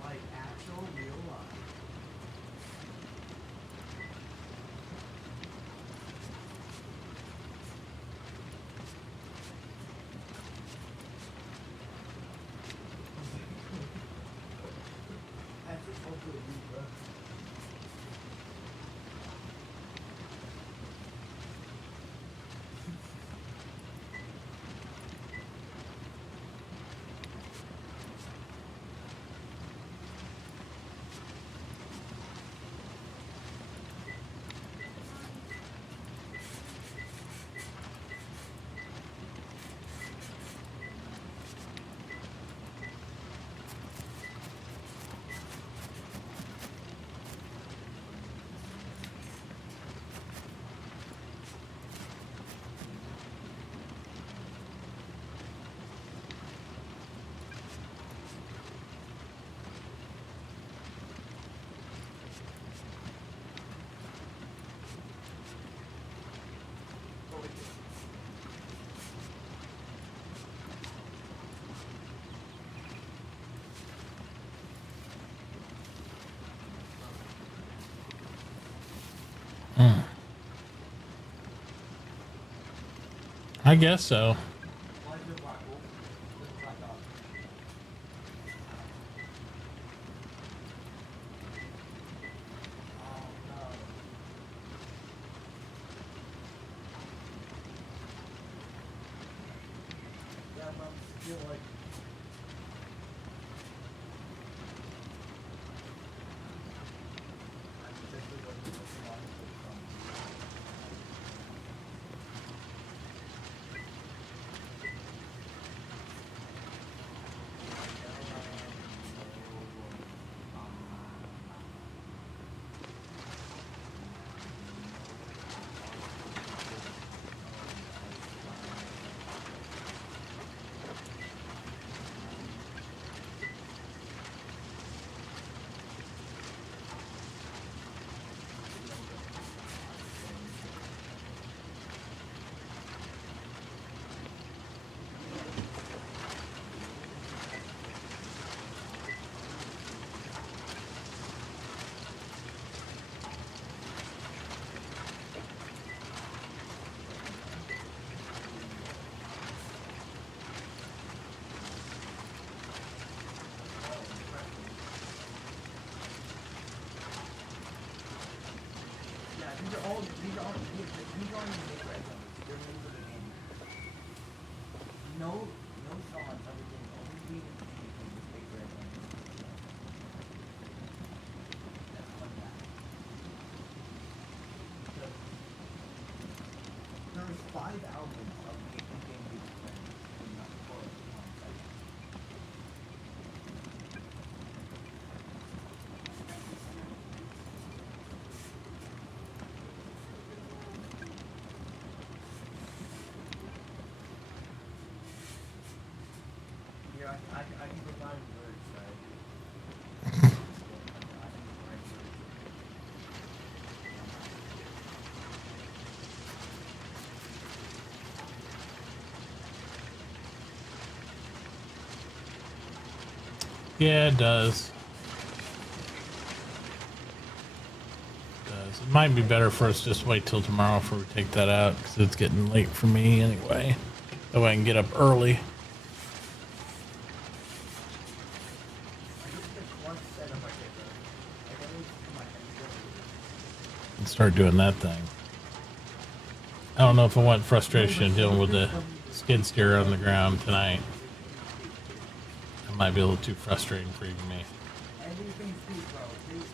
Like actual real life. That's just hopefully a deep breath. I guess so. Why is it black hole? It's black dot. Oh no. Yeah, but I feel like I particularly don't know what's wrong with No, no sauce, everything, only beef and chicken with big red onions. That's one guy. There's 5 albums of Making Game Beef Friends in the four site. Yeah, I can provide words, right? I can provide words. Yeah, it does. It does. It might be better for us just wait till tomorrow before we take that out because it's getting late for me anyway. That way I can get up early and start doing that thing. I don't know if I want frustration dealing with the skid steer on the ground tonight. It might be a little too frustrating for even me. Everything's beef, bro. Beef is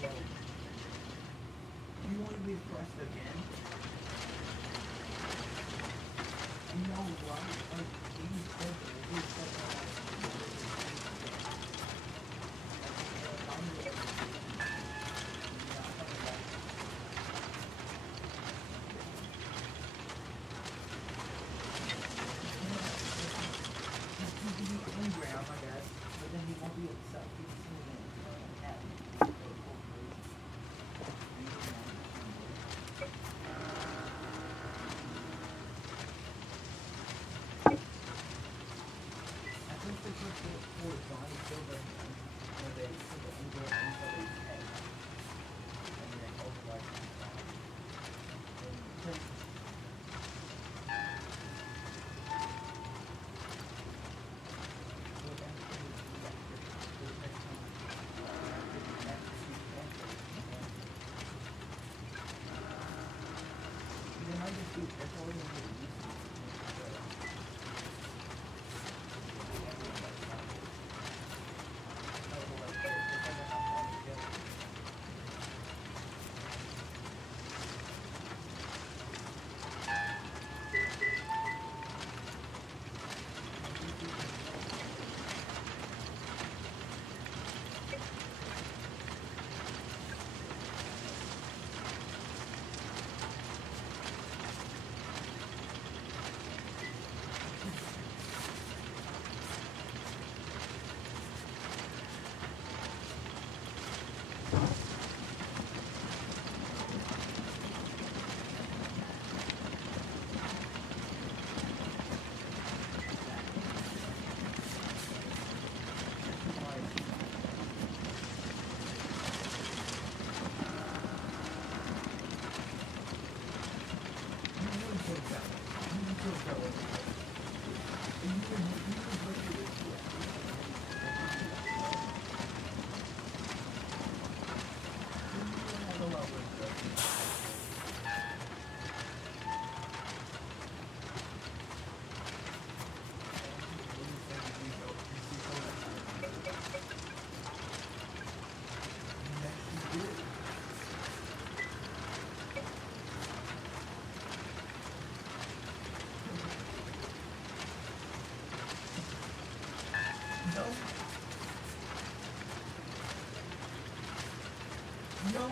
bro. You want to be pressed again? You know what? Like, these No.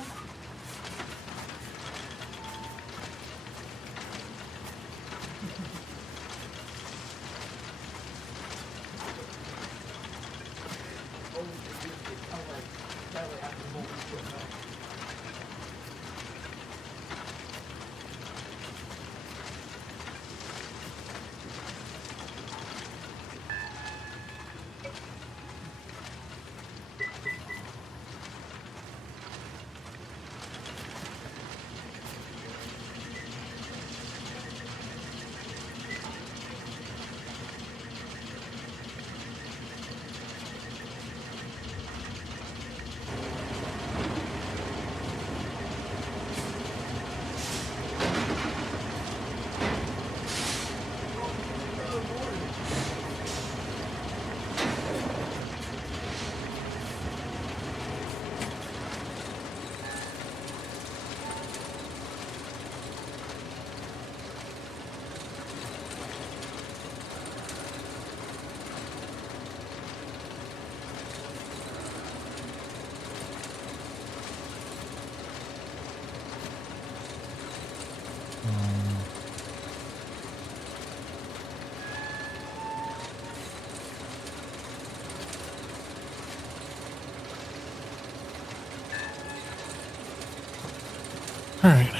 All right.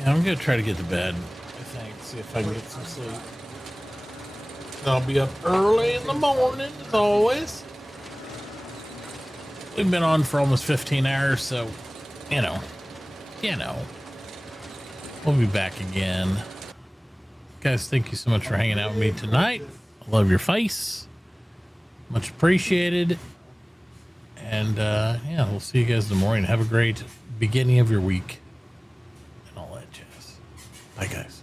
Yeah, I'm gonna try to get to bed. I think. See if I can get some sleep. I'll be up early in the morning as always. We've been on for almost 15 hours, so you know, we'll be back again. Guys, thank you so much for hanging out with me tonight. I love your face. Much appreciated. And yeah, we'll see you guys in the morning. Have a great beginning of your week and all that jazz. Bye, guys.